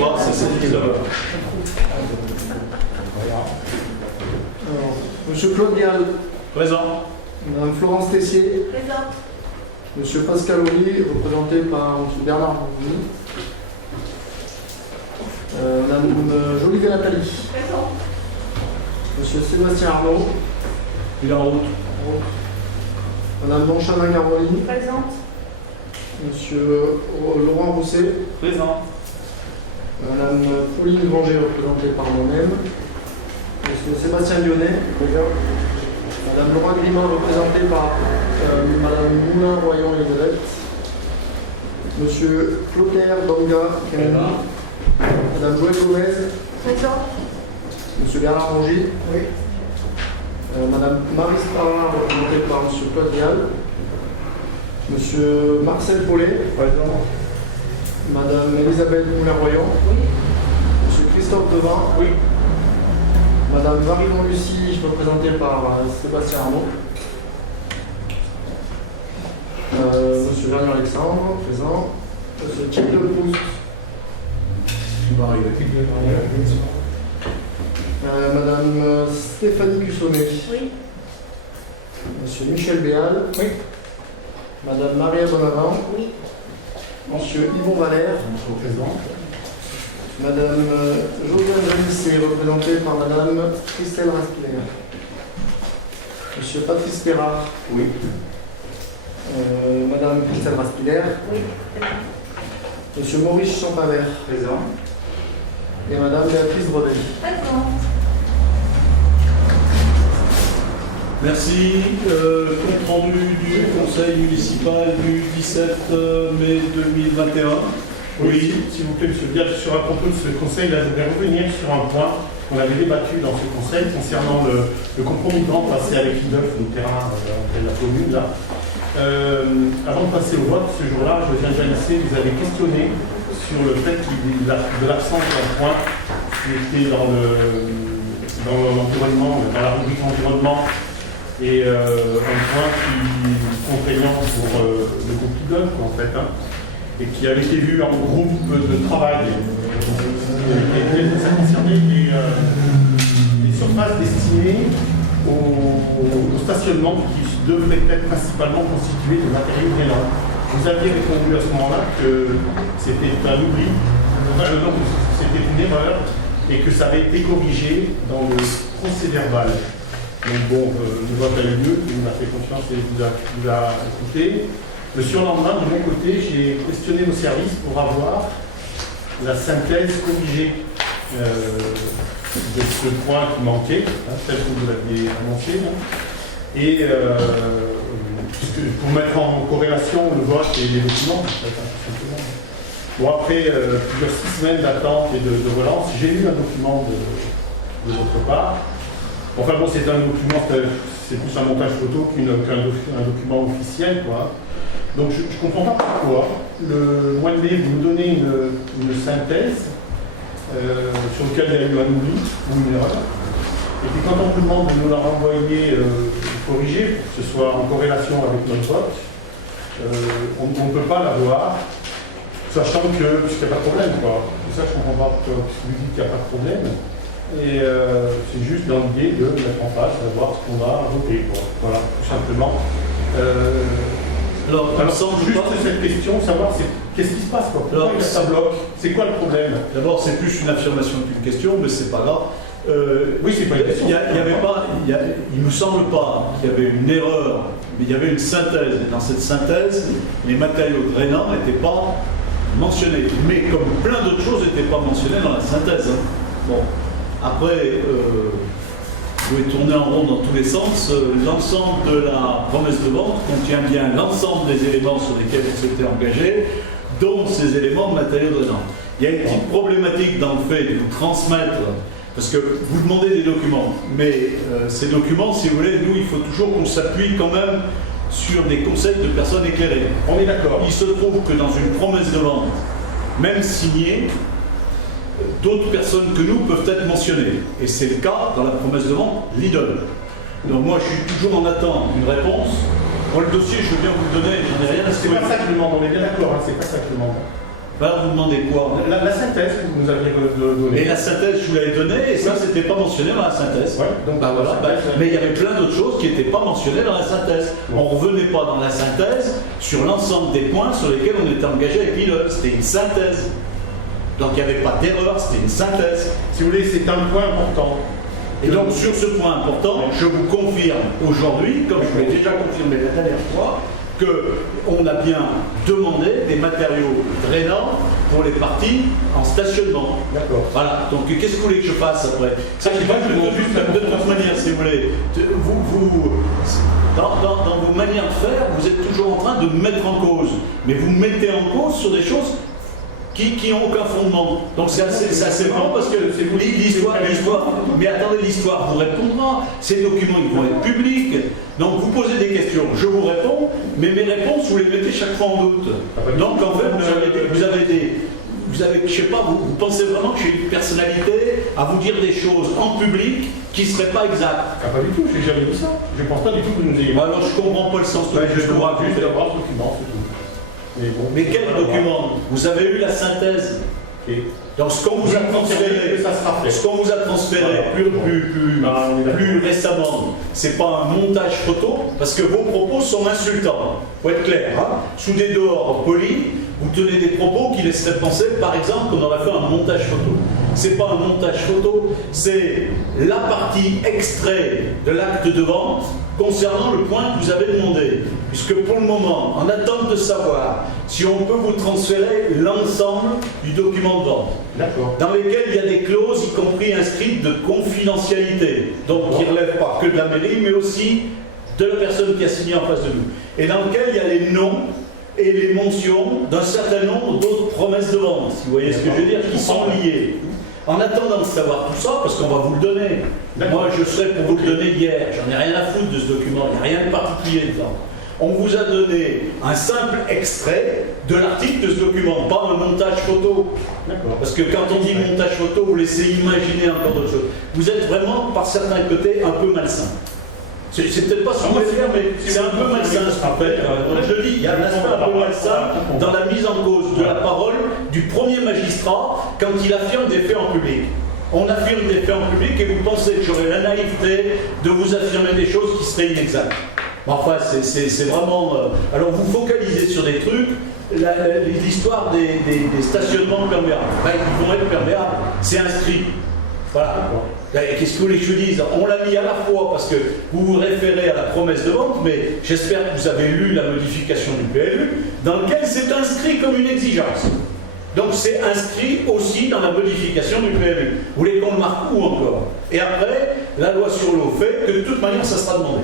soir, c'est 19h. Alors, Monsieur Claude Dial. Présent. Madame Florence Tessier. Présente. Monsieur Pascal Oli, représenté par Monsieur Bernard Bourgogne. Madame Jolivet Nathalie. Présente. Monsieur Sébastien Arnaud. Il est en route. Madame Donchanin Caroline. Présente. Monsieur Laurent Rousset. Présent. Madame Pauline Granger, représentée par moi-même. Monsieur Sébastien Lyonnais. Madame Laura Grimaud, représentée par Madame Moulin-Royan Elisabeth. Monsieur Clotaire Donga Kennedy. Madame Joël Gomez. Présente. Monsieur Bernard Rongy. Oui. Madame Marie Starra, représentée par Monsieur Claude Dial. Monsieur Marcel Paulet. Présent. Madame Elisabeth Moulin-Royan. Oui. Monsieur Christophe Devin. Oui. Madame Marie-Laure Lucie, représentée par Sébastien Arnaud. Monsieur Vernon Alexandre, présent. Monsieur Thierry Lepousse. Madame Stéphanie Cussonnet. Oui. Monsieur Michel Béal. Oui. Madame Maria Bonavent. Oui. Monsieur Yvon Valère. Présent. Madame Josiane Janissé, représentée par Madame Christelle Raspiller. Monsieur Patrice Perard. Oui. Madame Christelle Raspiller. Oui. Monsieur Maurice Champavert. Présent. Et Madame Béatrice Brevet. Présente. Merci. Compte rendu du conseil municipal du 17 mai 2021. Oui, s'il vous plaît, monsieur Bial, sur à propos de ce conseil, là, je voudrais revenir sur un point qu'on avait débattu dans ce conseil concernant le compromis de vente passé avec l'IDEF, le terrain de la commune. Là. Avant de passer au vote, ce jour-là, je viens de Janissé, vous avez questionné sur le fait de l'absence d'un point qui était dans l'environnement, dans la rubrique environnement, et un point qui contraignant pour le groupe IDEF, en fait. Hein, et qui avait été vu en groupe de travail. Ça concernait les surfaces destinées au stationnement qui devraient être principalement constituées de matériaux drainants. Vous aviez répondu à ce moment-là que c'était un oubli, non, c'était une erreur et que ça avait été corrigé dans le procès verbal. Donc bon, le vote a eu lieu, il m'a fait confiance et vous a écouté. Le surlendemain, de mon côté, j'ai questionné nos services pour avoir la synthèse corrigée de ce point qui manquait, hein, tel que vous l'aviez annoncé. Hein, et pour mettre en corrélation le vote et les documents, en fait, hein, tout simplement. Bon, après plusieurs 6 semaines d'attente et de relance, j'ai eu un document de votre part. Enfin bon, c'est un document, c'est plus un montage photo qu'un document officiel, quoi. Donc je ne comprends pas pourquoi, le mois de mai, vous nous donnez une synthèse sur laquelle il y a eu un oubli ou une erreur. Et puis quand on vous demande de nous la renvoyer corrigée, pour que ce soit en corrélation avec notre vote, on ne peut pas l'avoir, sachant que, puisqu'il n'y a pas de problème, quoi. C'est ça que je ne comprends pas, puisque vous dites qu'il n'y a pas de problème. Et c'est juste dans l'idée de mettre en face, de voir ce qu'on va voter, quoi. Voilà, tout simplement. Alors juste cette question, savoir qu'est-ce qui se passe, quoi. Pourquoi ça bloque? C'est quoi le problème? D'abord, c'est plus une affirmation qu'une question, mais c'est pas grave. Oui, c'est pas une question. Il me semble pas qu'il y avait une erreur, mais il y avait une synthèse. Et dans cette synthèse, les matériaux drainants n'étaient pas mentionnés. Mais comme plein d'autres choses n'étaient pas mentionnées dans la synthèse. Hein. Bon, après, vous pouvez tourner en rond dans tous les sens. L'ensemble de la promesse de vente contient bien l'ensemble des éléments sur lesquels on s'était engagé, dont ces éléments de matériaux drainants. Il y a une petite problématique dans le fait de nous transmettre, parce que vous demandez des documents, mais ces documents, si vous voulez, nous, il faut toujours qu'on s'appuie quand même sur des conseils de personnes éclairées. On est d'accord. Il se trouve que dans une promesse de vente, même signée, d'autres personnes que nous peuvent être mentionnées. Et c'est le cas dans la promesse de vente Lidl. Donc moi, je suis toujours en attente d'une réponse. Pour le dossier, je veux bien vous le donner, j'en ai rien à C'est pas ça que je demande, on est bien d'accord, hein, c'est pas ça que je demande. Alors vous demandez quoi? La synthèse que vous nous aviez donnée. Et la synthèse, je vous l'avais donnée, et ça, c'était pas mentionné dans la synthèse. Ouais, donc, Bah voilà, mais il y avait plein d'autres choses qui n'étaient pas mentionnées dans la synthèse. Ouais. On ne revenait pas dans la synthèse sur l'ensemble des points sur lesquels on était engagé avec l'ILE. C'était une synthèse. Donc il n'y avait pas d'erreur, c'était une synthèse. Si vous voulez, c'est un point important. Et donc sur ce point important, je vous confirme aujourd'hui, comme je vous l'ai déjà confirmé la dernière fois, qu'on a bien demandé des matériaux drainants pour les parties en stationnement. D'accord. Voilà, donc qu'est-ce que vous voulez que je fasse après? Ça, je de toute manière, si vous voulez, dans vos manières de faire, vous êtes toujours en train de mettre en cause, mais vous mettez en cause sur des choses qui n'ont aucun fondement. Donc c'est assez marrant parce que l'histoire, mais attendez, l'histoire vous répondra, ces documents ils vont être publics, donc vous posez des questions, je vous réponds, mais mes réponses vous les mettez chaque fois en doute. Donc en fait vous avez, je sais pas, vous pensez vraiment que j'ai une personnalité à vous dire des choses en public qui ne seraient pas exactes. Ah, pas du tout, je n'ai jamais dit ça. Je ne pense pas du tout que vous nous ayez. Alors je ne comprends pas le sens de je ce que vous dois racontez. juste avoir ce document, c'est tout. Mais quel document? Vous avez eu la synthèse. Okay. Donc ce qu'on vous a transféré, plus récemment, c'est pas un montage photo, parce que vos propos sont insultants. Faut être clair, hein? Sous des dehors polis, vous tenez des propos qui laisseraient penser, par exemple, qu'on aurait fait un montage photo. C'est pas un montage photo, c'est la partie extrait de l'acte de vente concernant le point que vous avez demandé. Puisque pour le moment, en attente de savoir si on peut vous transférer l'ensemble du document de vente, dans lesquels il y a des clauses, y compris inscrites de confidentialité, donc qui ne relèvent pas que de la mairie, mais aussi de la personne qui a signé en face de nous, et dans lequel il y a les noms et les mentions d'un certain nombre d'autres promesses de vente, si vous voyez ce que je veux dire, qui sont liées. En attendant de savoir tout ça, parce qu'on va vous le donner, moi je serais pour vous le donner hier, j'en ai rien à foutre de ce document, il n'y a rien de particulier dedans. On vous a donné un simple extrait de l'article de ce document, pas un montage photo. Parce que quand on dit montage photo, vous laissez imaginer encore d'autres choses. Vous êtes vraiment, par certains côtés, un peu malsain. C'est peut-être pas ce qu'on va faire, mais c'est un peu malsain ce qu'on fait. Je le dis, il y a un aspect un peu malsain dans la mise en cause de la parole du premier magistrat quand il affirme des faits en public. On affirme des faits en public et vous pensez que j'aurais la naïveté de vous affirmer des choses qui seraient inexactes. Enfin, c'est vraiment... alors vous focalisez sur des trucs, l'histoire des stationnements perméables. Ben, ils vont être perméables, c'est inscrit. Voilà. Qu'est-ce que vous voulez que je dise? On l'a mis à la fois parce que vous vous référez à la promesse de vente, mais j'espère que vous avez lu la modification du PLU, dans lequel c'est inscrit comme une exigence. Donc c'est inscrit aussi dans la modification du PLU. Vous voulez qu'on le marque où encore? Et après, la loi sur l'eau fait que de toute manière, ça sera demandé.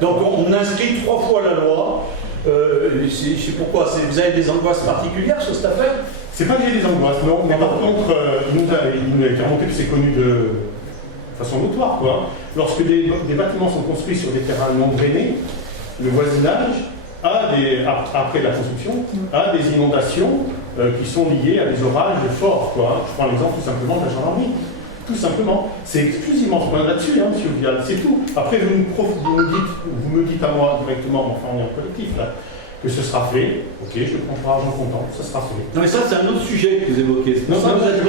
Donc on inscrit 3 fois la loi. Je sais pourquoi. Vous avez des angoisses particulières sur cette affaire? C'est pas que j'ai des angoisses, non, mais par contre, il nous a été remonté que c'est connu de façon notoire, quoi. Lorsque des bâtiments sont construits sur des terrains non drainés, le voisinage après la construction, a des inondations qui sont liées à des orages forts, quoi. Je prends l'exemple tout simplement de la gendarmerie. Tout simplement. C'est exclusivement ce point là-dessus, hein, monsieur Vial, c'est tout. Après, vous me dites à moi directement, enfin on est en collectif là, que ce sera fait, ok, je prends pas argent comptant, ça sera fait. Non mais ça c'est un autre sujet que vous évoquez. Non, vous êtes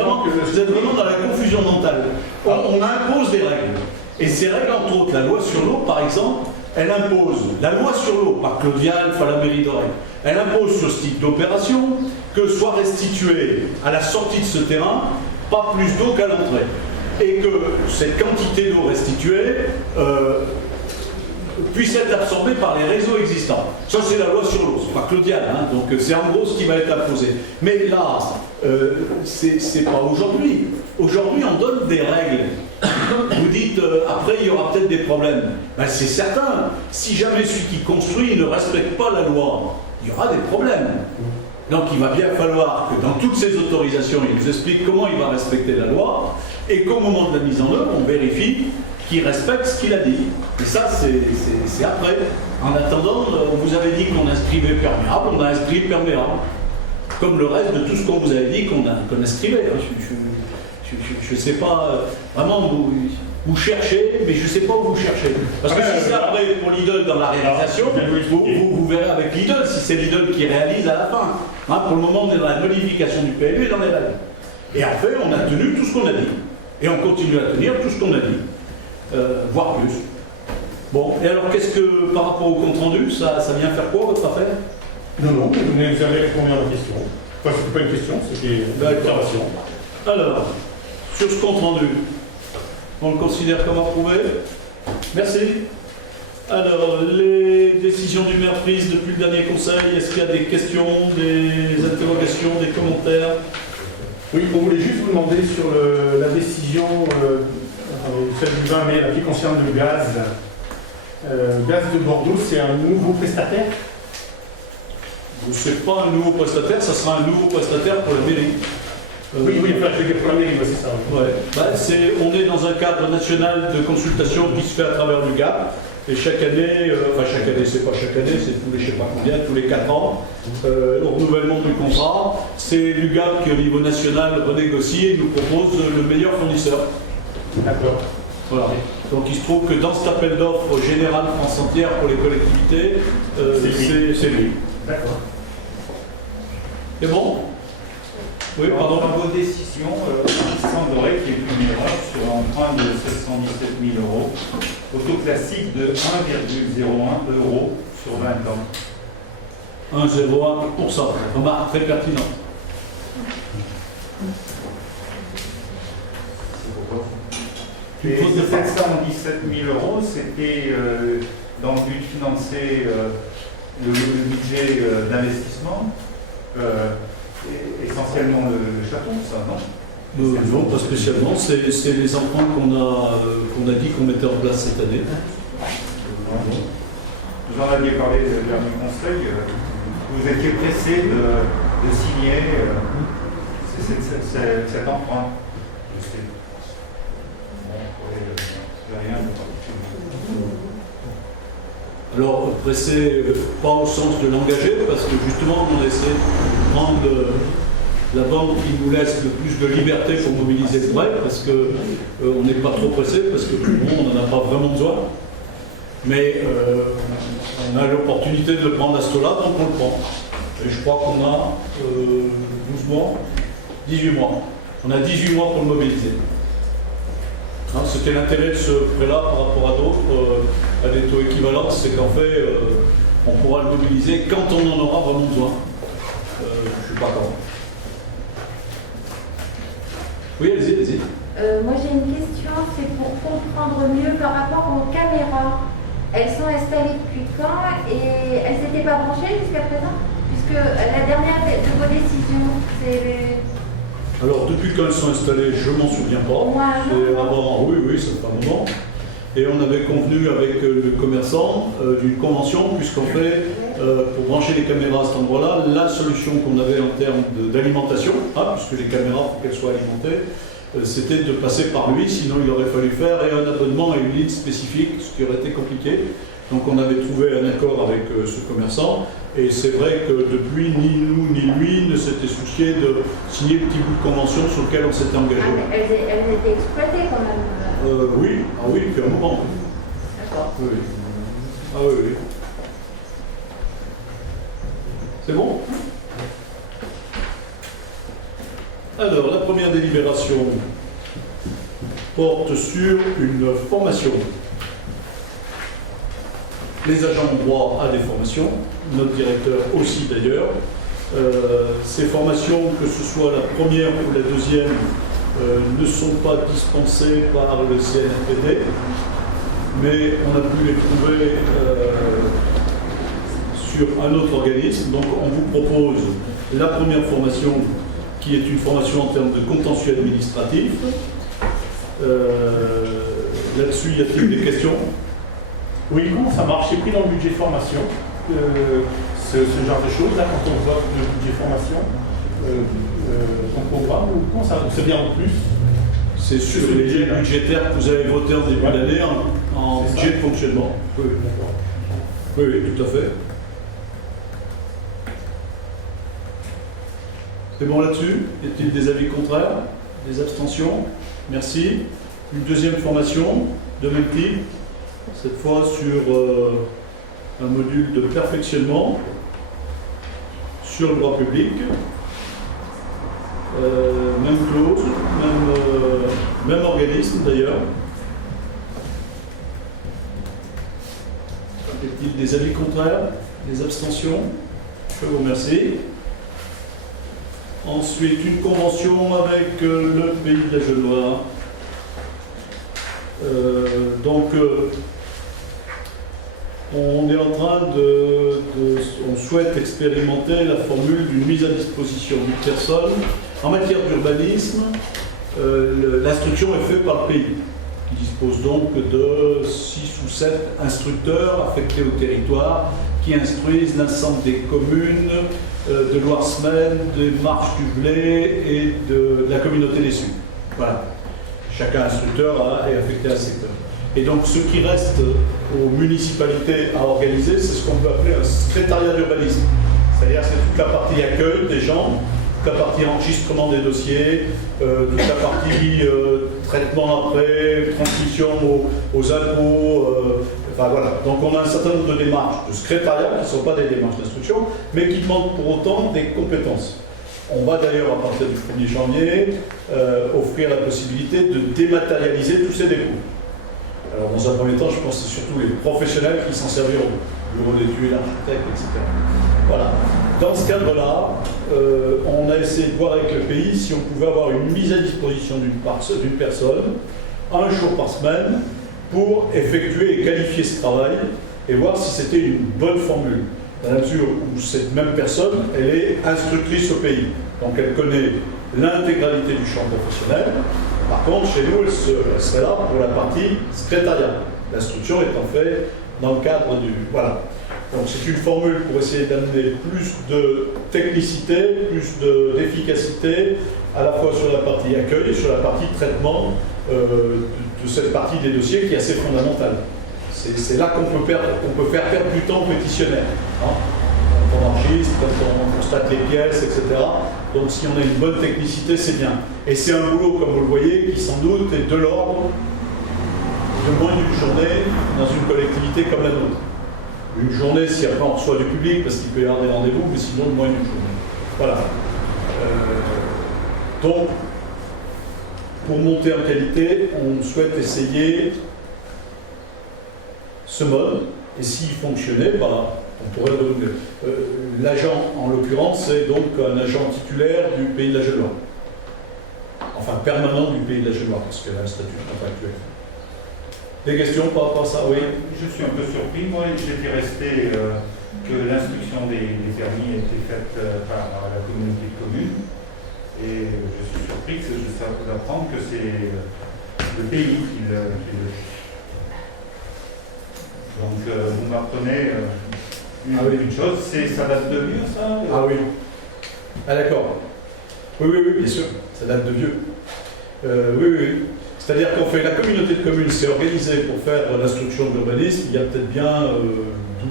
vraiment dans la confusion mentale. On impose des règles. Et ces règles, entre autres, la loi sur l'eau, par exemple, elle impose, la loi sur l'eau, pas Claude Vial, pas la mairie d'Oreille, elle impose sur ce type d'opération que soit restitué à la sortie de ce terrain pas plus d'eau qu'à l'entrée. Et que cette quantité d'eau restituée puisse être absorbée par les réseaux existants. Ça, c'est la loi sur l'eau, c'est pas Claudiane, hein, donc c'est en gros ce qui va être imposé. Mais là, c'est pas aujourd'hui. Aujourd'hui, on donne des règles. Vous dites, après, il y aura peut-être des problèmes. Ben, c'est certain. Si jamais celui qui construit ne respecte pas la loi, il y aura des problèmes. Donc il va bien falloir que dans toutes ces autorisations, il nous explique comment il va respecter la loi et qu'au moment de la mise en œuvre, on vérifie qu'il respecte ce qu'il a dit. Et ça, c'est après. En attendant, on vous avait dit qu'on inscrivait perméable, on a inscrit perméable. Comme le reste de tout ce qu'on vous avait dit qu'on inscrivait. Je ne sais pas, vraiment, Vous cherchez, mais je ne sais pas où vous cherchez. Parce que si c'est après pour Lidl dans la réalisation, vous verrez avec Lidl, si c'est Lidl qui réalise à la fin. Hein, pour le moment, on est dans la modification du PLU et dans les règles. Et en fait, on a tenu tout ce qu'on a dit. Et on continue à tenir tout ce qu'on a dit. Voire plus. Bon, et alors qu'est-ce que, par rapport au compte-rendu, ça vient faire quoi, votre affaire? Non, vous avez répondu à ma question. Enfin, c'était pas une question, c'était une observation. Alors, sur ce compte-rendu, on le considère comme approuvé? Merci. Alors, les décisions du maire prises depuis le dernier conseil, est-ce qu'il y a des questions, des interrogations, des commentaires? Oui, on voulait juste vous demander sur la décision, celle du 20 mai, la qui concerne le gaz. Gaz de Bordeaux, c'est un nouveau prestataire? Ce n'est pas un nouveau prestataire, ça sera un nouveau prestataire pour la mairie. Oui, enfin, je veux dire pour la mairie, c'est ça. Ouais. On est dans un cadre national de consultation qui se fait à travers le GAP. Et chaque année, c'est pas chaque année, c'est tous les je sais pas combien, tous les 4 ans, au renouvellement du contrat, c'est l'UGAP qui au niveau national renégocie et nous propose le meilleur fournisseur. D'accord. Voilà. Donc il se trouve que dans cet appel d'offres général France entière pour les collectivités, c'est lui. D'accord. C'est bon? Oui, pardon. Dans vos décisions, il semblerait qu'il y ait une erreur sur l'emprunt de 717 000 euros, au taux classique de 1,01 € sur 20 ans. 1,01%. Remarque très pertinent. Et ces 717 000 euros, c'était dans le but de financer le budget d'investissement, essentiellement le château, ça, non? Non, pas spécialement. C'est les emprunts qu'on a dit qu'on mettait en place cette année. Vous en aviez parlé le dernier conseil. Vous étiez pressé de signer cet emprunt. Alors, pressé, pas au sens de l'engager, parce que justement, on a essayé de prendre la banque qui nous laisse le plus de liberté pour mobiliser le prêt, parce qu'on n'est pas trop pressé, parce que pour le moment, on n'en a pas vraiment besoin. Mais on a l'opportunité de le prendre à ce taux-là, donc on le prend. Et je crois qu'on a 12 mois, 18 mois. On a 18 mois pour le mobiliser. Hein, c'était l'intérêt de ce prêt-là par rapport à d'autres, à des taux équivalents, c'est qu'en fait, on pourra le mobiliser quand on en aura vraiment besoin. Je ne sais pas quand. Oui, allez-y. Moi j'ai une question, c'est pour comprendre mieux par rapport aux caméras. Elles sont installées depuis quand et elles n'étaient pas branchées jusqu'à présent? Puisque la dernière de vos décisions, c'est... Alors, depuis quand elles sont installées, je ne m'en souviens pas. Oui, ça fait un moment. Et on avait convenu avec le commerçant d'une convention, puisqu'en fait, pour brancher les caméras à cet endroit-là, la solution qu'on avait en termes d'alimentation, puisque les caméras, pour qu'elles soient alimentées, c'était de passer par lui, sinon il aurait fallu faire un abonnement et une ligne spécifique, ce qui aurait été compliqué. Donc on avait trouvé un accord avec ce commerçant, et c'est vrai que depuis, ni nous ni lui ne s'était soucié de signer le petit bout de convention sur lequel on s'était engagé. Ah, elles étaient exploitées quand même. Oui, depuis un moment. D'accord. Oui. Ah oui. C'est bon? Alors, la première délibération porte sur une formation. Les agents ont droit à des formations, notre directeur aussi d'ailleurs. Ces formations, que ce soit la première ou la deuxième, ne sont pas dispensées par le CNRPD, mais on a pu les trouver sur un autre organisme. Donc on vous propose la première formation, qui est une formation en termes de contentieux administratif. Là-dessus, y a-t-il des questions? Oui, comment ça marche? C'est pris dans le budget formation, ce genre de choses, là, quand on vote le budget formation, ton programme, ou comment ça? C'est bien en plus? C'est sur le budget budgétaire que vous avez voté en début d'année en budget de fonctionnement. Oui, d'accord. Oui, tout à fait. C'est bon là-dessus? Y a-t-il des avis contraires? Des abstentions? Merci. une deuxième formation de même type, cette fois sur un module de perfectionnement sur le droit public. Même clause, même organisme d'ailleurs. Y a-t-il des avis contraires, des abstentions? Je vous remercie. Ensuite, une convention avec le pays de la Genevois. On est en train on souhaite expérimenter la formule d'une mise à disposition d'une personne. En matière d'urbanisme, l'instruction est faite par le pays, qui dispose donc de 6 ou 7 instructeurs affectés au territoire qui instruisent l'ensemble des communes de Loire-Semaine, des Marches du Blé et de la communauté des Suds. Voilà. Chaque instructeur est affecté à un secteur. Et donc ce qui reste aux municipalités à organiser, c'est ce qu'on peut appeler un secrétariat d'urbanisme. C'est-à-dire c'est toute la partie accueil des gens, toute la partie enregistrement des dossiers, toute la partie traitement après, transmission aux impôts, enfin voilà. Donc on a un certain nombre de démarches de secrétariat qui ne sont pas des démarches d'instruction, mais qui demandent pour autant des compétences. On va d'ailleurs, à partir du 1er janvier, offrir la possibilité de dématérialiser tous ces dépôts. Alors dans un premier temps, je pense que c'est surtout les professionnels qui s'en serviront, bureau d'études, architectes, etc. Voilà. Dans ce cadre-là, on a essayé de voir avec le pays si on pouvait avoir une mise à disposition d'une personne, un jour par semaine, pour effectuer et qualifier ce travail et voir si c'était une bonne formule. Dans la mesure où cette même personne, elle est instructrice au pays. Donc elle connaît l'intégralité du champ professionnel. Par contre, chez nous, elle serait là pour la partie secrétariat. L'instruction étant faite dans le cadre du... Voilà. Donc c'est une formule pour essayer d'amener plus de technicité, plus d'efficacité, à la fois sur la partie accueil et sur la partie traitement de cette partie des dossiers qui est assez fondamentale. C'est là qu'on peut faire perdre du temps aux pétitionnaires. Hein. Quand on enregistre, quand on constate les pièces, etc. Donc si on a une bonne technicité, c'est bien. Et c'est un boulot, comme vous le voyez, qui sans doute est de l'ordre de moins d'une journée dans une collectivité comme la nôtre. Une journée si après on reçoit du public, parce qu'il peut y avoir des rendez-vous, mais sinon de moins d'une journée. Voilà. Donc, pour monter en qualité, on souhaite essayer ce mode, et s'il fonctionnait, on pourrait donc... l'agent, en l'occurrence, c'est donc un agent titulaire du pays de la Genevois. Enfin, permanent du pays de la Genevois, parce qu'elle a un statut contractuel. Des questions par rapport à ça? Oui. Je suis un peu surpris. Moi, j'étais resté que l'instruction des permis était faite par la communauté de communes. Et je suis surpris d'apprendre que c'est le pays qui le fait. Donc, vous m'apprenez une chose, ça date de vieux, ça? Ah oui. Ah d'accord. Oui, bien sûr, ça date de vieux. Oui. C'est-à-dire qu'on fait, la communauté de communes s'est organisée pour faire l'instruction de l'urbanisme il y a peut-être bien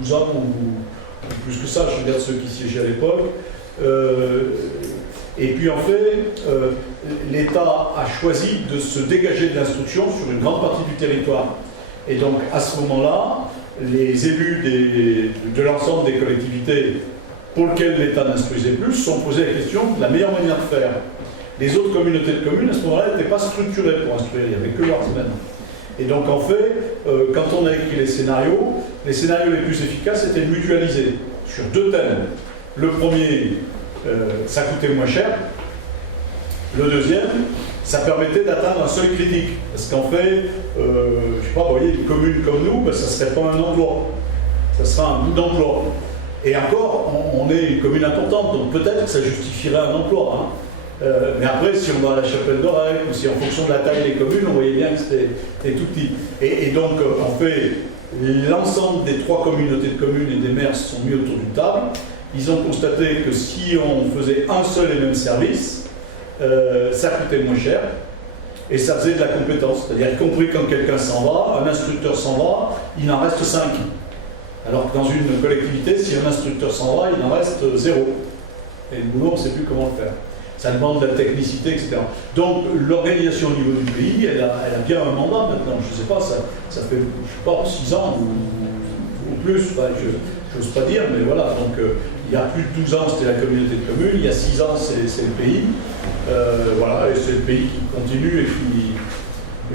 12 ans ou plus que ça, je regarde ceux qui siégeaient à l'époque. Et puis en fait, l'État a choisi de se dégager de l'instruction sur une grande partie du territoire. Et donc à ce moment-là, les élus de l'ensemble des collectivités pour lesquelles l'État n'instruisait plus se sont posé la question de la meilleure manière de faire. Les autres communautés de communes, à ce moment-là, n'étaient pas structurées pour instruire, il n'y avait que Loire-Semaine. Et donc, en fait, quand on a écrit les scénarios les plus efficaces étaient de mutualiser sur 2 thèmes. Le premier, ça coûtait moins cher. Le deuxième, ça permettait d'atteindre un seuil critique. Parce qu'en fait, je ne sais pas, vous voyez, une commune comme nous, ça ne serait pas un emploi. Ça serait un bout d'emploi. Et encore, on est une commune importante, donc peut-être que ça justifierait un emploi. Hein. Mais après, si on va à la Chapelle d'Orec, ou si en fonction de la taille des communes, on voyait bien que c'était tout petit. Et donc, en fait, l'ensemble des 3 communautés de communes et des maires se sont mis autour d'une table. Ils ont constaté que si on faisait un seul et même service, ça coûtait moins cher, et ça faisait de la compétence. C'est-à-dire, y compris quand quelqu'un s'en va, un instructeur s'en va, il en reste 5. Alors que dans une collectivité, si un instructeur s'en va, il en reste 0. Et le boulot, on ne sait plus comment le faire. Ça demande de la technicité, etc. Donc l'organisation au niveau du pays, elle a bien un mandat maintenant. Je ne sais pas, ça fait, je sais pas, 6 ans ou plus, enfin, je n'ose pas dire, mais voilà. Donc il y a plus de 12 ans, c'était la communauté de communes, il y a 6 ans, c'est le pays. Voilà, et c'est le pays qui continue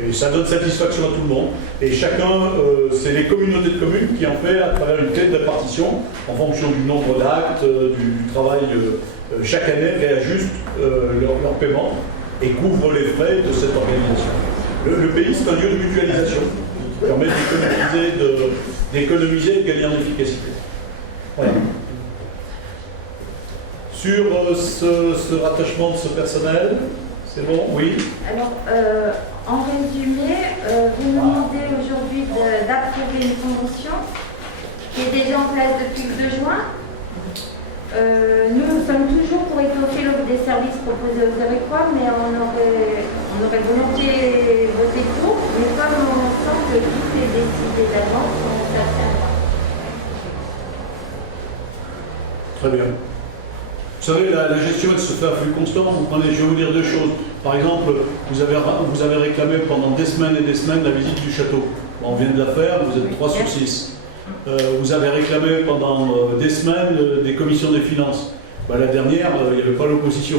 et ça donne satisfaction à tout le monde. Et chacun, c'est les communautés de communes qui en fait à travers une clé de répartition, en fonction du nombre d'actes, du travail, chaque année réajustent leur paiement et couvrent les frais de cette organisation. Le pays, c'est un lieu de mutualisation qui permet d'économiser et de gagner en efficacité. Voilà. Sur ce rattachement de ce personnel, c'est bon? Oui. Alors, en résumé, vous nous demandez aujourd'hui d'approuver une convention qui est déjà en place depuis le 2 juin. Nous sommes toujours pour étoffer l'offre des services proposés aux Zérécois, mais on aurait volontiers voté pour, mais comme on sent que tout est décidé d'avance, on s'abstient. Très bien. Vous savez, la gestion, elle se fait à flux constant. Je vais vous dire 2 choses. Par exemple, vous avez réclamé pendant des semaines et des semaines la visite du château. On vient de la faire, vous êtes 3 sur 6. Vous avez réclamé pendant des semaines des commissions des finances. La dernière, il n'y avait pas l'opposition.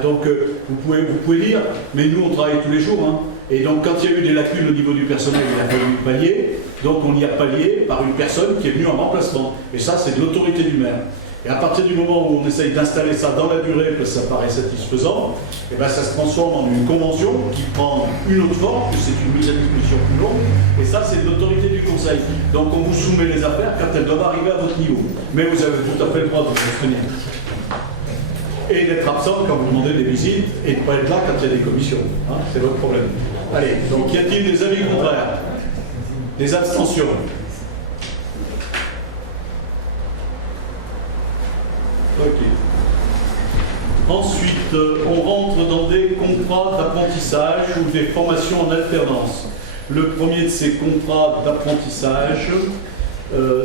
Donc, vous pouvez lire, mais nous, on travaille tous les jours. Hein. Et donc, quand il y a eu des lacunes au niveau du personnel, il a fallu pallier. Donc, on y a pallié par une personne qui est venue en remplacement. Et ça, c'est de l'autorité du maire. Et à partir du moment où on essaye d'installer ça dans la durée, parce que ça paraît satisfaisant, et ben ça se transforme en une convention qui prend une autre forme, que c'est une mise à disposition plus longue, et ça c'est de l'autorité du Conseil. Donc on vous soumet les affaires quand elles doivent arriver à votre niveau. Mais vous avez tout à fait le droit de vous exprimer. Et d'être absent quand vous demandez des visites, et de ne pas être là quand il y a des commissions. Hein, c'est votre problème. Allez, donc y a-t-il des avis contraires? Des abstentions? Ok. Ensuite, on rentre dans des contrats d'apprentissage ou des formations en alternance. Le premier de ces contrats d'apprentissage,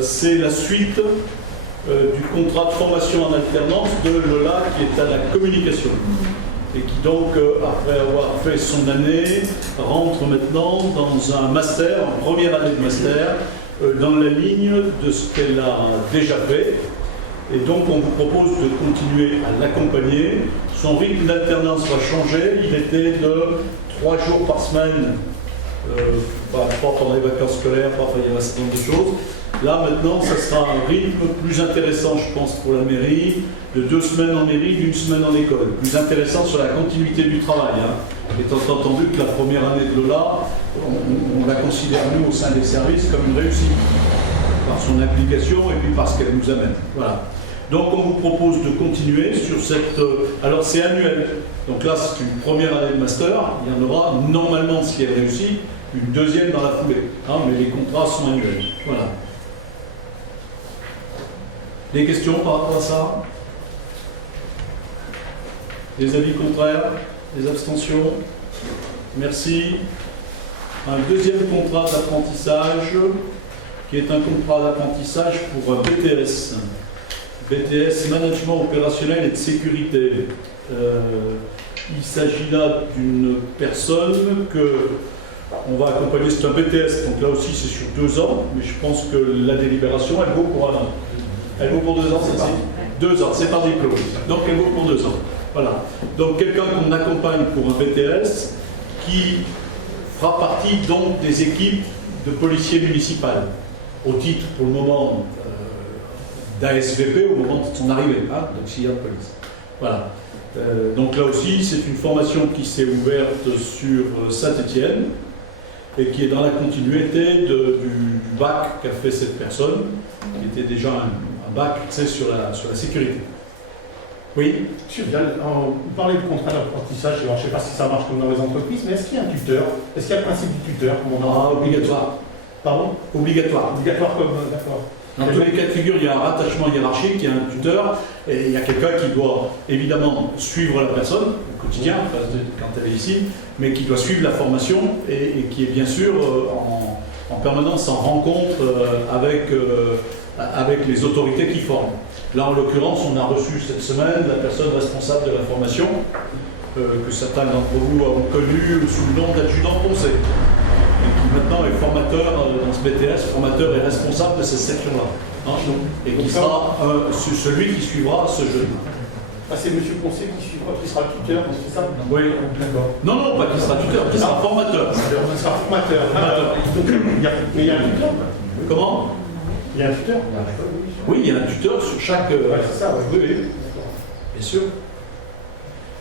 c'est la suite du contrat de formation en alternance de Lola qui est à la communication. Et qui donc, après avoir fait son année, rentre maintenant dans un master, en première année de master, dans la ligne de ce qu'elle a déjà fait. Et donc on vous propose de continuer à l'accompagner. Son rythme d'alternance va changer. Il était de 3 jours par semaine, pas pendant les vacances scolaires, parfois il y a un certain nombre de choses. Là maintenant, ça sera un rythme plus intéressant, je pense, pour la mairie, de 2 semaines en mairie, d'1 semaine en école. Plus intéressant sur la continuité du travail. Hein. Étant entendu que la première année de Lola, on la considère, nous, au sein des services, comme une réussite, par son implication et puis par ce qu'elle nous amène. Voilà. Donc on vous propose de continuer sur cette... alors c'est annuel, donc là c'est une première année de master, il y en aura normalement, si elle réussit, une deuxième dans la foulée, hein, mais les contrats sont annuels. Voilà. Des questions par rapport à ça? Des avis contraires? Des abstentions? Merci. Un deuxième contrat d'apprentissage, qui est un contrat d'apprentissage pour un BTS. BTS, Management Opérationnel et de Sécurité. Il s'agit là d'une personne qu'on va accompagner, c'est un BTS, donc là aussi c'est sur 2 ans, mais je pense que la délibération, elle vaut pour 1 an. Elle vaut pour 2 ans, celle-ci? 2 ans, c'est par diplôme. Donc elle vaut pour 2 ans. Voilà. Donc quelqu'un qu'on accompagne pour un BTS qui fera partie donc des équipes de policiers municipaux, au titre pour le moment d'ASVP au moment de son arrivée, hein, d'auxiliaire de police. Voilà. Donc là aussi, c'est une formation qui s'est ouverte sur Saint-Étienne et qui est dans la continuité du bac qu'a fait cette personne, qui était déjà un bac sur la sécurité. Oui. Vous parlez de contrat d'apprentissage, je ne sais pas si ça marche comme dans les entreprises, mais est-ce qu'il y a un tuteur? Est-ce qu'il y a le principe du tuteur? Obligatoire. Pardon? Obligatoire. Obligatoire comme... D'accord. Dans tous les cas de figure, il y a un rattachement hiérarchique, il y a un tuteur, et il y a quelqu'un qui doit évidemment suivre la personne au quotidien, quand elle est ici, mais qui doit suivre la formation et qui est bien sûr en permanence en rencontre avec avec les autorités qui forment. Là, en l'occurrence, on a reçu cette semaine la personne responsable de la formation, que certains d'entre vous ont connu sous le nom d'adjudant conseil, et qui maintenant est formateur dans ce BTS, formateur et responsable de cette section-là. Hein, et qui sera celui qui suivra ce jeune. Ah, c'est M. Poncet qui sera tuteur, c'est ça? Oui. D'accord. Non, pas qui sera tuteur, qui sera formateur. Il sera formateur. Mais il y a un tuteur. Comment? Il y a un tuteur. Oui, il y a un tuteur sur chaque... c'est ça, oui, bien sûr.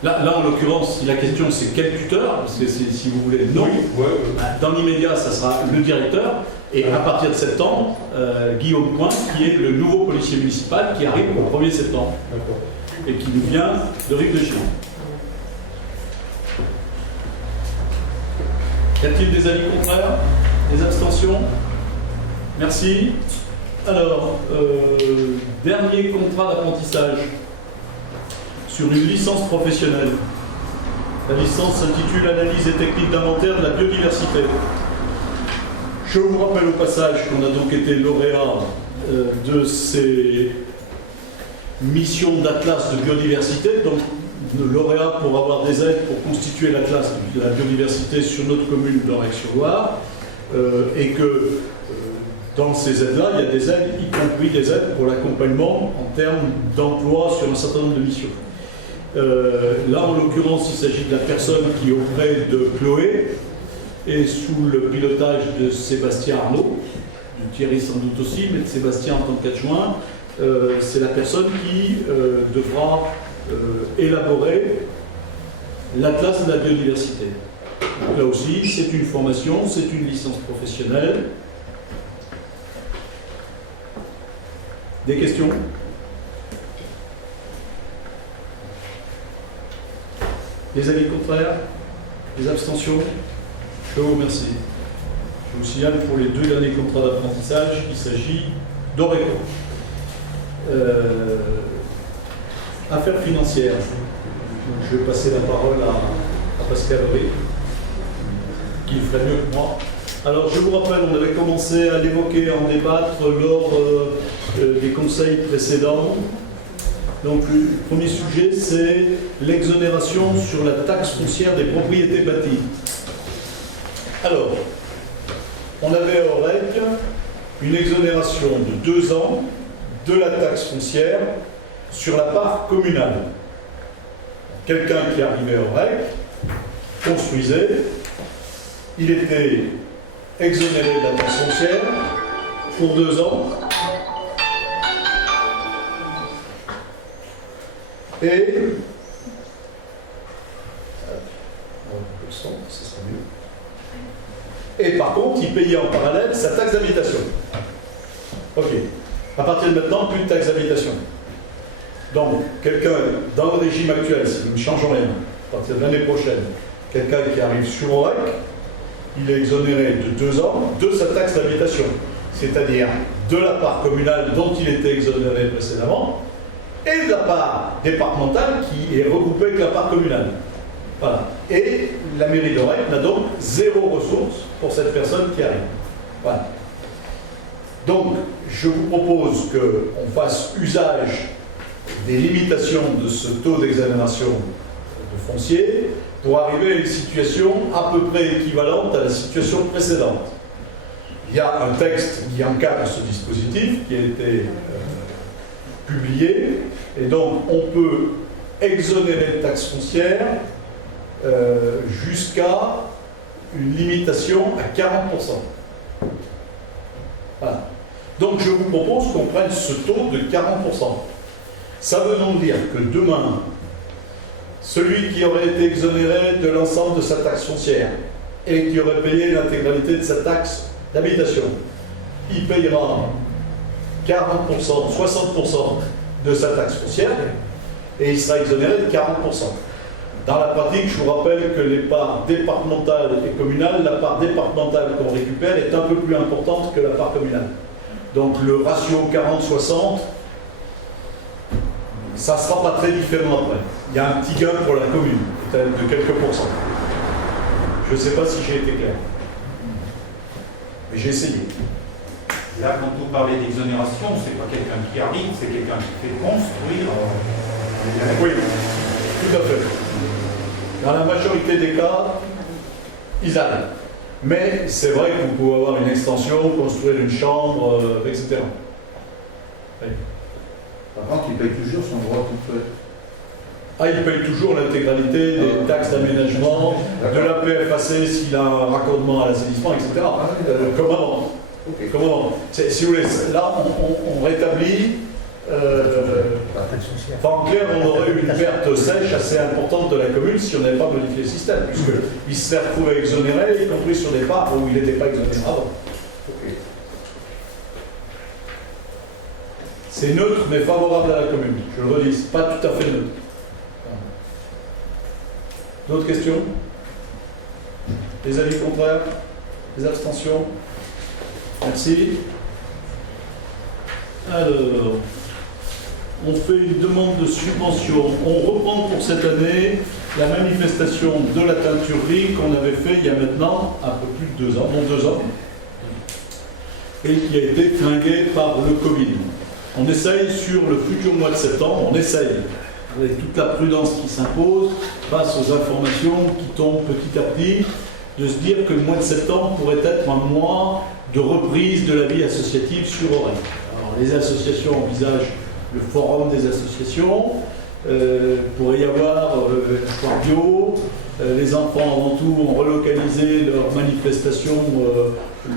Là, en l'occurrence, si la question c'est quel tuteur, parce que si vous voulez, non. Oui. Dans l'immédiat, ça sera le directeur. Et à partir de septembre, Guillaume Point, qui est le nouveau policier municipal qui arrive au 1er septembre. D'accord. Et qui nous vient de Rive-de-Chine. Y a-t-il des avis contraires? Des abstentions? Merci. Alors, dernier contrat d'apprentissage sur une licence professionnelle. La licence s'intitule Analyse et technique d'inventaire de la biodiversité. Je vous rappelle au passage qu'on a donc été lauréat de ces missions d'atlas de biodiversité, donc lauréat pour avoir des aides pour constituer l'atlas de la biodiversité sur notre commune d'Aurec-sur-Loire, et que dans ces aides-là, il y a des aides, y compris des aides pour l'accompagnement en termes d'emploi sur un certain nombre de missions. Là, en l'occurrence, il s'agit de la personne qui, auprès de Chloé, et sous le pilotage de Sébastien Arnaud, de Thierry sans doute aussi, mais de Sébastien en tant qu'adjoint, c'est la personne qui devra élaborer l'atlas de la biodiversité. Donc là aussi, c'est une formation, c'est une licence professionnelle. Des questions? Des avis contraires? Des abstentions? Je vous remercie. Je vous signale pour les 2 derniers contrats d'apprentissage qu'il s'agit d'Oreco. Affaires financières. Je vais passer la parole à Pascal Horry, qui le ferait mieux que moi. Alors, je vous rappelle, on avait commencé à l'évoquer, à en débattre lors des conseils précédents. Donc, le premier sujet, c'est l'exonération sur la taxe foncière des propriétés bâties. Alors, on avait à Aurec une exonération de 2 ans de la taxe foncière sur la part communale. Quelqu'un qui arrivait à Aurec construisait, il était exonéré de la taxe foncière pour 2 ans et ce sera mieux. Et par contre, il payait en parallèle sa taxe d'habitation. Ok. À partir de maintenant, plus de taxe d'habitation. Donc, quelqu'un, dans le régime actuel, si nous ne changeons rien, à partir de l'année prochaine, quelqu'un qui arrive sur Aurec, il est exonéré de 2 ans de sa taxe d'habitation. C'est-à-dire de la part communale dont il était exonéré précédemment, et de la part départementale qui est regroupée avec la part communale. Voilà. Et la mairie d'Aurec n'a donc 0 ressources pour cette personne qui arrive. Voilà. Donc, je vous propose qu'on fasse usage des limitations de ce taux d'exonération de foncier pour arriver à une situation à peu près équivalente à la situation précédente. Il y a un texte qui encadre ce dispositif qui a été publié, et donc on peut exonérer de taxes foncières jusqu'à une limitation à 40%. Voilà. Donc je vous propose qu'on prenne ce taux de 40%. Ça veut donc dire que demain, celui qui aurait été exonéré de l'ensemble de sa taxe foncière et qui aurait payé l'intégralité de sa taxe d'habitation, il payera 40%, 60% de sa taxe foncière et il sera exonéré de 40%. Dans la pratique, je vous rappelle que les parts départementales et communales, la part départementale qu'on récupère est un peu plus importante que la part communale. Donc le ratio 40-60, ça ne sera pas très différent après. Il y a un petit gain pour la commune, peut-être de quelques pourcents. Je ne sais pas si j'ai été clair. Mais j'ai essayé. Là, quand vous parlez d'exonération, c'est pas quelqu'un qui arrive, c'est quelqu'un qui fait construire. Oui, tout à fait. Dans la majorité des cas, ils arrivent. Mais c'est vrai que vous pouvez avoir une extension, construire une chambre, etc. Oui. Par contre, il paye toujours son droit tout fait. Ah, il paye toujours l'intégralité des taxes d'aménagement, de la PFAC s'il a un raccordement à l'assainissement, etc. Comme avant. Okay. Comme avant. Si vous voulez, là, on rétablit. Enfin, en clair, on aurait eu une perte sèche assez importante de la commune si on n'avait pas modifié le système, puisqu'il se serait retrouvé exonéré, y compris sur des parts où il n'était pas exonéré avant. Okay. C'est neutre, mais favorable à la commune. Je le redis, pas tout à fait neutre. D'autres questions? Des avis contraires? Des abstentions? Merci. Alors, on fait une demande de subvention. On reprend pour cette année la manifestation de la teinturerie qu'on avait fait il y a maintenant un peu plus de 2 ans, non 2 ans, et qui a été flinguée par le Covid. On essaye sur le futur mois de septembre, on essaye, avec toute la prudence qui s'impose, face aux informations qui tombent petit à petit, de se dire que le mois de septembre pourrait être un mois de reprise de la vie associative sur Auray. Alors les associations envisagent le forum des associations, pourrait y avoir la foire bio, les enfants avant tout ont relocalisé leur manifestation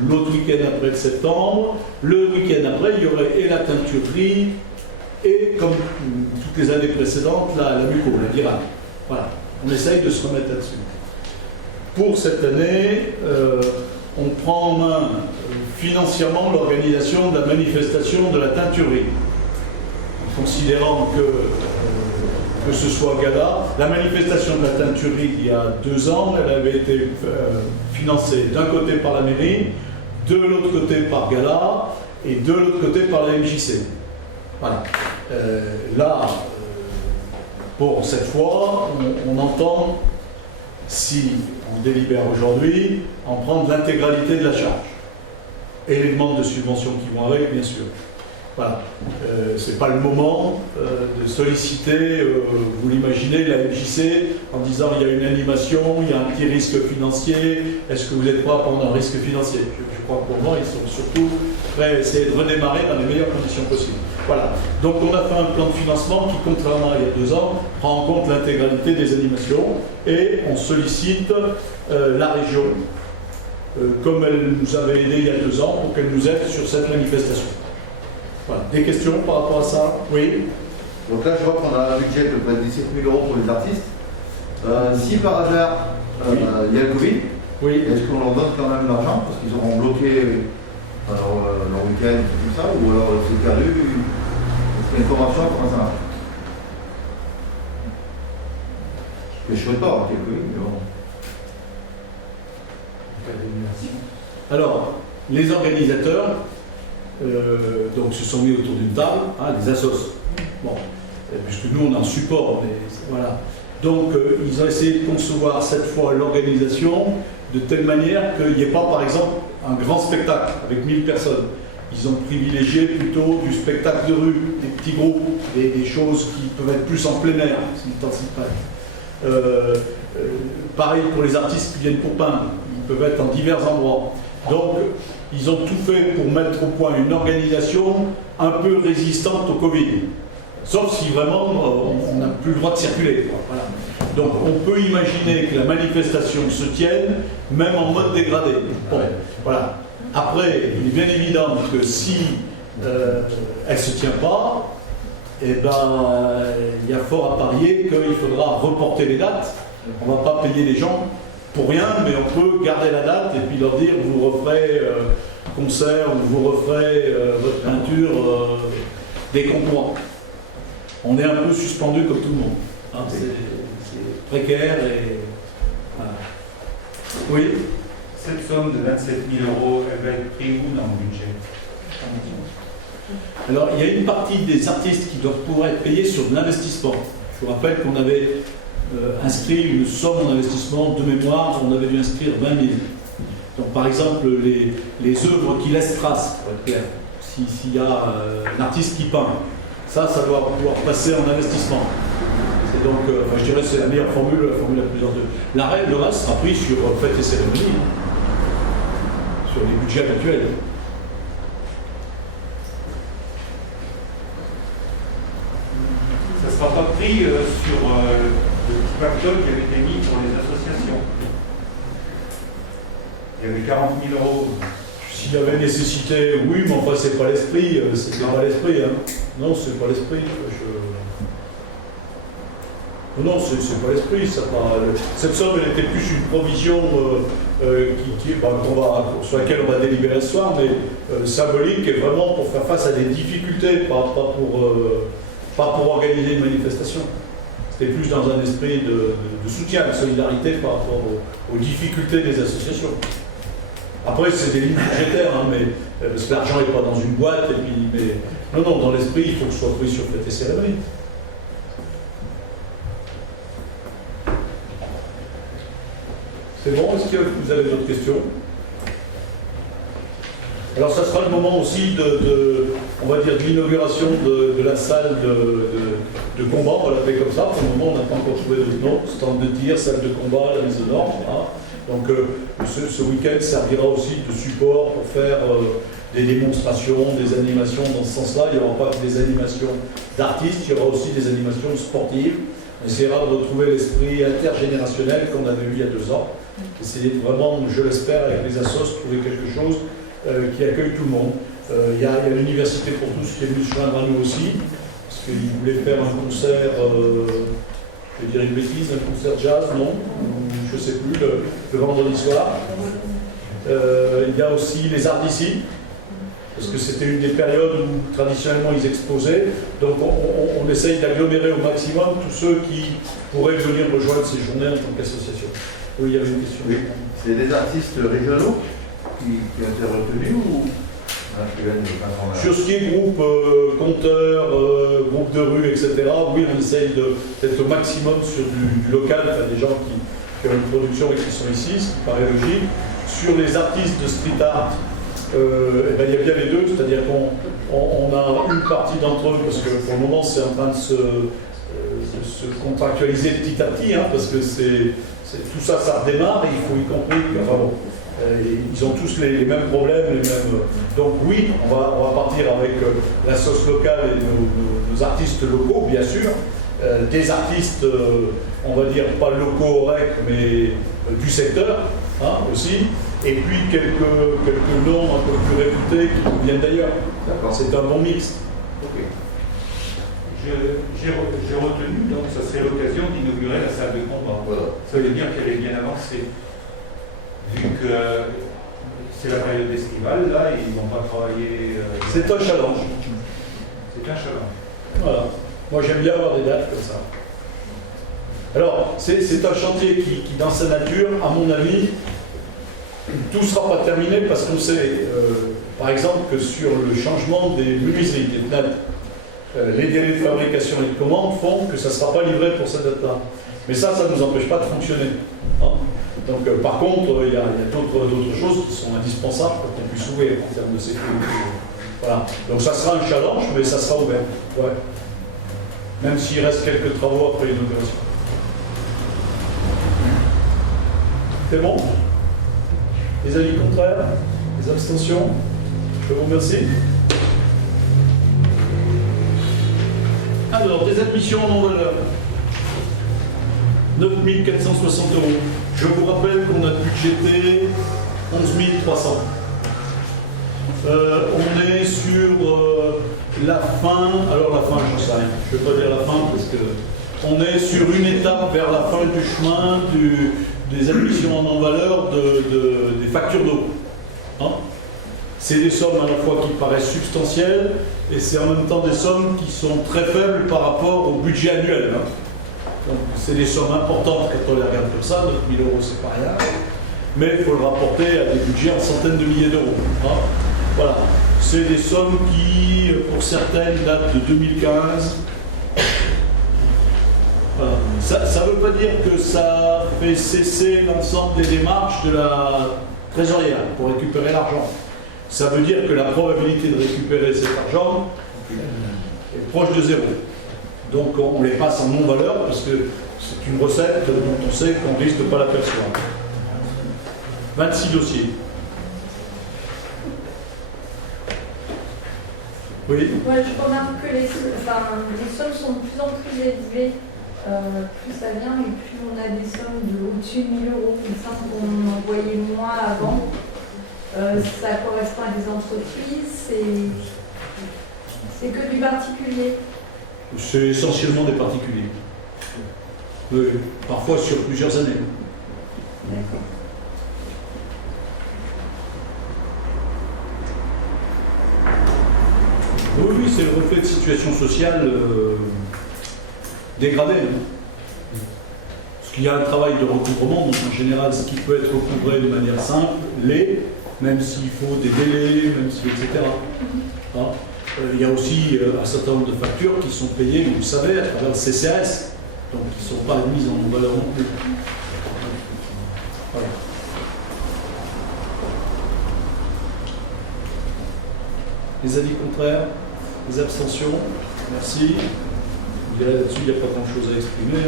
l'autre week-end après de septembre. Le week-end après, il y aurait et la teinturerie et, comme toutes les années précédentes, la muco, la virale. Voilà, on essaye de se remettre là-dessus. Pour cette année, on prend en main financièrement l'organisation de la manifestation de la teinturerie, considérant que ce soit Gala. La manifestation de la teinturerie il y a 2 ans, elle avait été financée d'un côté par la mairie, de l'autre côté par Gala et de l'autre côté par la MJC. Voilà. Là, pour cette fois, on entend, si on délibère aujourd'hui, en prendre l'intégralité de la charge. Et les demandes de subvention qui vont avec, bien sûr. Voilà. Ce n'est pas le moment de solliciter, vous l'imaginez, la MJC en disant il y a une animation, il y a un petit risque financier, est-ce que vous êtes prêts à prendre un risque financier? Je crois que pour moi, ils sont surtout prêts à essayer de redémarrer dans les meilleures conditions possibles. Voilà. Donc on a fait un plan de financement qui, contrairement à il y a 2 ans, prend en compte l'intégralité des animations et on sollicite la région, comme elle nous avait aidé il y a 2 ans, pour qu'elle nous aide sur cette manifestation. Voilà. Des questions par rapport à ça? Oui. Donc là, je vois qu'on a un budget de près de 17 000 € pour les artistes. Si par hasard, il y a le Covid, oui. Est-ce qu'on leur donne quand même l'argent parce qu'ils auront bloqué leur week-end, tout ça, ou alors c'est perdu? Est-ce qu'il y a une formation? Comment ça marche? Je ne souhaite pas avoir le Covid, mais bon. Alors, les organisateurs donc se sont mis autour d'une table, les assos. Bon, puisque nous on a un support, mais voilà. Donc ils ont essayé de concevoir cette fois l'organisation de telle manière qu'il n'y ait pas, par exemple, un grand spectacle avec 1000 personnes. Ils ont privilégié plutôt du spectacle de rue, des petits groupes, des choses qui peuvent être plus en plein air, pareil pour les artistes qui viennent pour peindre, ils peuvent être en divers endroits. Donc, ils ont tout fait pour mettre au point une organisation un peu résistante au Covid. Sauf si vraiment on n'a plus le droit de circuler. Voilà. Donc on peut imaginer que la manifestation se tienne même en mode dégradé. Bon, voilà. Après, il est bien évident que si elle ne se tient pas, eh ben, il y a fort à parier qu'il faudra reporter les dates. On ne va pas payer les gens pour rien, mais on peut garder la date et puis leur dire vous referez concert ou vous referez votre peinture dès qu'on pourra. On est un peu suspendu comme tout le monde. Hein, c'est précaire et voilà. Oui. Cette somme de 27 000 €, elle va être prise où dans le budget? Alors, il y a une partie des artistes qui doivent pouvoir être payés sur de l'investissement. Je vous rappelle qu'on avait inscrit une somme en investissement de mémoire, on avait dû inscrire 20 000. Donc par exemple, les œuvres qui laissent trace, pour être clair, s'il y a un artiste qui peint, ça doit pouvoir passer en investissement. C'est donc, je dirais que c'est la meilleure formule, la formule la plus en deux. Le reste sera pris sur fêtes et cérémonies, sur les budgets actuels. Ça ne sera pas pris sur le petit pactole qui avait été mis pour les associations. Il y avait 40 000 euros. S'il y avait nécessité, oui, mais enfin, c'est pas l'esprit. C'est pas l'esprit. Hein. Non, c'est pas l'esprit. Non, c'est pas l'esprit. Cette somme, elle était plus une provision sur laquelle on va délibérer ce soir, mais symbolique et vraiment pour faire face à des difficultés, pas pour organiser une manifestation. C'était plus dans un esprit de soutien, de solidarité par rapport aux difficultés des associations. Après, c'est des lignes budgétaires, hein, parce que l'argent n'est pas dans une boîte. Non, dans l'esprit, il faut que ce soit pris sur fêtes et cérémonies. C'est bon? Est-ce que vous avez d'autres questions? Alors, ça sera le moment aussi on va dire, de l'inauguration de la salle de combat, on va l'appeler comme ça. Pour le moment, on n'a pas encore trouvé de nom. Stand de tir, salle de combat, la mise aux normes. Hein. Donc, ce week-end servira aussi de support pour faire des démonstrations, des animations dans ce sens-là. Il n'y aura pas que des animations d'artistes, il y aura aussi des animations sportives. On essaiera de retrouver l'esprit intergénérationnel qu'on avait eu il y a 2 ans. Essayer vraiment, je l'espère, avec les assos, trouver quelque chose qui accueille tout le monde. Il y a l'Université pour tous qui est venue se joindre à nous aussi, parce qu'ils voulaient faire un concert, je vais dire une bêtise, un concert jazz, non, je ne sais plus, le vendredi soir. Il y a aussi les arts d'ici, parce que c'était une des périodes où traditionnellement ils exposaient, donc on essaye d'agglomérer au maximum tous ceux qui pourraient venir rejoindre ces journées en tant qu'association. Oui, il y avait une question. Oui. C'est des artistes régionaux qui ont été retenus ou sur ce qui est groupe, compteur, groupe de rue, etc., oui, on essaye d'être au maximum sur du local, enfin, des gens qui ont une production et qui sont ici, ce qui paraît logique. Sur les artistes de street art, il y a bien les deux, c'est-à-dire qu'on a une partie d'entre eux, parce que pour le moment c'est en train de se contractualiser petit à petit, hein, parce que tout ça, ça redémarre et il faut y compris. Enfin bon, ils ont tous les mêmes problèmes, donc oui, on va partir avec la sauce locale et nos artistes locaux, bien sûr. Des artistes, on va dire, pas locaux au REC, mais du secteur, hein, aussi. Et puis quelques noms un peu plus réputés qui nous viennent d'ailleurs. C'est un bon mix. Okay. J'ai retenu, donc ça serait l'occasion d'inaugurer la salle de combat. Voilà. Ça veut dire qu'elle est bien avancée. Vu que c'est la période estivale, là, ils n'ont pas travaillé. C'est un challenge. C'est un challenge. Voilà. Moi, j'aime bien avoir des dates comme ça. Alors, c'est un chantier qui, dans sa nature, à mon avis, tout ne sera pas terminé parce qu'on sait, par exemple, que sur le changement des menuiseries, des plates, les délais de fabrication et de commande font que ça ne sera pas livré pour cette date-là. Mais ça ne nous empêche pas de fonctionner. Hein. Donc, par contre, il y a d'autres choses qui sont indispensables pour qu'on puisse ouvrir en termes de sécurité. Voilà. Donc, ça sera un challenge, mais ça sera ouvert. Ouais. Même s'il reste quelques travaux après l'inauguration. C'est bon? Les avis contraires? Les abstentions? Je vous remercie. Alors, des admissions en non-valeur. 9 460 €. Je vous rappelle qu'on a budgété 11 300. On est sur la fin, alors la fin, je ne sais rien, je ne vais pas dire la fin parce que on est sur une étape vers la fin du chemin des admissions en non-valeur des factures d'eau. Hein, c'est des sommes à la fois qui paraissent substantielles et c'est en même temps des sommes qui sont très faibles par rapport au budget annuel. Hein. Donc c'est des sommes importantes quand on les regarde comme ça, 9 000 €, c'est pas rien, mais il faut le rapporter à des budgets en centaines de milliers d'euros. Hein. Voilà, c'est des sommes qui, pour certaines, datent de 2015. Voilà. Ça ne veut pas dire que ça fait cesser l'ensemble des démarches de trésorière pour récupérer l'argent. Ça veut dire que la probabilité de récupérer cet argent est proche de 0. Donc on les passe en non-valeur parce que c'est une recette dont on sait qu'on risque de ne pas l'apercevoir. 26 dossiers. Oui. Ouais, je remarque que les sommes sont de plus en plus élevées. Plus ça vient et plus on a des sommes au-dessus de 1 000 euros. Il me semble qu'on en voyait moins avant. Ça correspond à des entreprises, c'est que du particulier. C'est essentiellement des particuliers. Oui, parfois sur plusieurs années. D'accord. Oui, c'est le reflet de situation sociale dégradée. Parce qu'il y a un travail de recouvrement, donc en général, ce qui peut être recouvré de manière simple, même s'il faut des délais, même si, etc. Hein, il y a aussi un certain nombre de factures qui sont payées, vous le savez, à travers le CCAS, donc qui ne sont pas mises en valeur non plus. Voilà. Les avis contraires, les abstentions, merci. Je dirais là-dessus, il n'y a pas grand-chose à exprimer.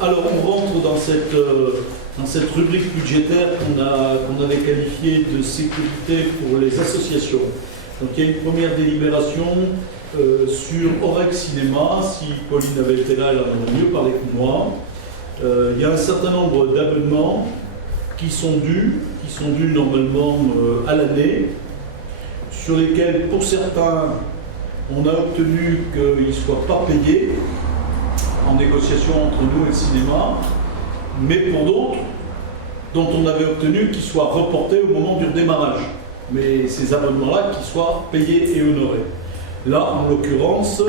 Alors, on rentre dans cette rubrique budgétaire qu'on avait qualifiée de sécurité pour les associations. Donc, il y a une première délibération sur Orex Cinéma. Si Pauline avait été là, elle en aurait mieux parlé que moi. Il y a un certain nombre d'abonnements qui sont dus normalement à l'année, sur lesquels, pour certains, on a obtenu qu'ils ne soient pas payés en négociation entre nous et le cinéma, mais pour d'autres, dont on avait obtenu qu'ils soient reportés au moment du redémarrage. Mais ces abonnements-là, qu'ils soient payés et honorés. Là, en l'occurrence,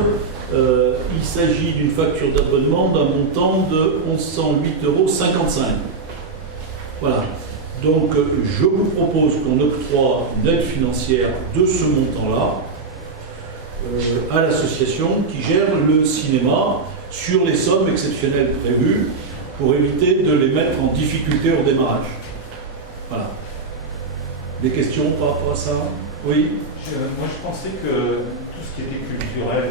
il s'agit d'une facture d'abonnement d'un montant de 1108,55 €. Voilà. Donc, je vous propose qu'on octroie une aide financière de ce montant-là à l'association qui gère le cinéma sur les sommes exceptionnelles prévues pour éviter de les mettre en difficulté au démarrage. Voilà. Des questions par rapport à ça? Oui. Moi, je pensais que tout ce qui était culturel,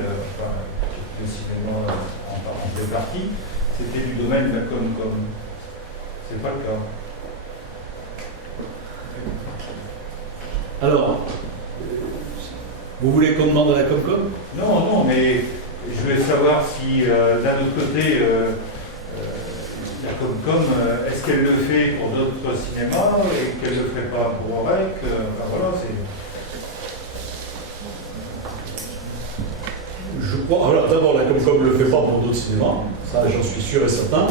le cinéma en deux parties, c'était du domaine de la Comcom. C'est pas le cas. Alors, vous voulez qu'on demande à la Comcom? Non, mais je voulais savoir si, d'un autre côté, la Comcom, est-ce qu'elle le fait pour d'autres cinémas et qu'elle ne le ferait pas pour Orec? Voilà, c'est... Je crois. Alors d'abord, la Comcom ne le fait pas pour d'autres cinémas, ça j'en suis sûr et certain.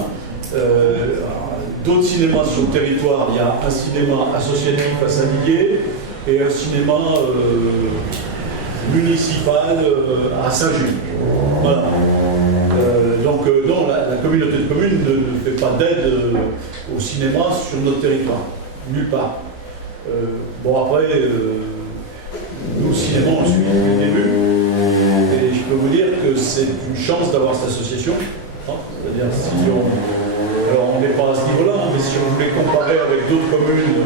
D'autres cinémas sur le territoire, il y a un cinéma associatif à Saint-Didier et un cinéma municipal à Saint-Jules. Voilà. Donc non, la communauté de communes ne fait pas d'aide au cinéma sur notre territoire, nulle part. Bon après, nous, le cinéma, on le suit depuis le début. Et je peux vous dire que c'est une chance d'avoir cette association. C'est-à-dire, si on n'est pas à ce niveau-là, mais si on voulait comparer avec d'autres communes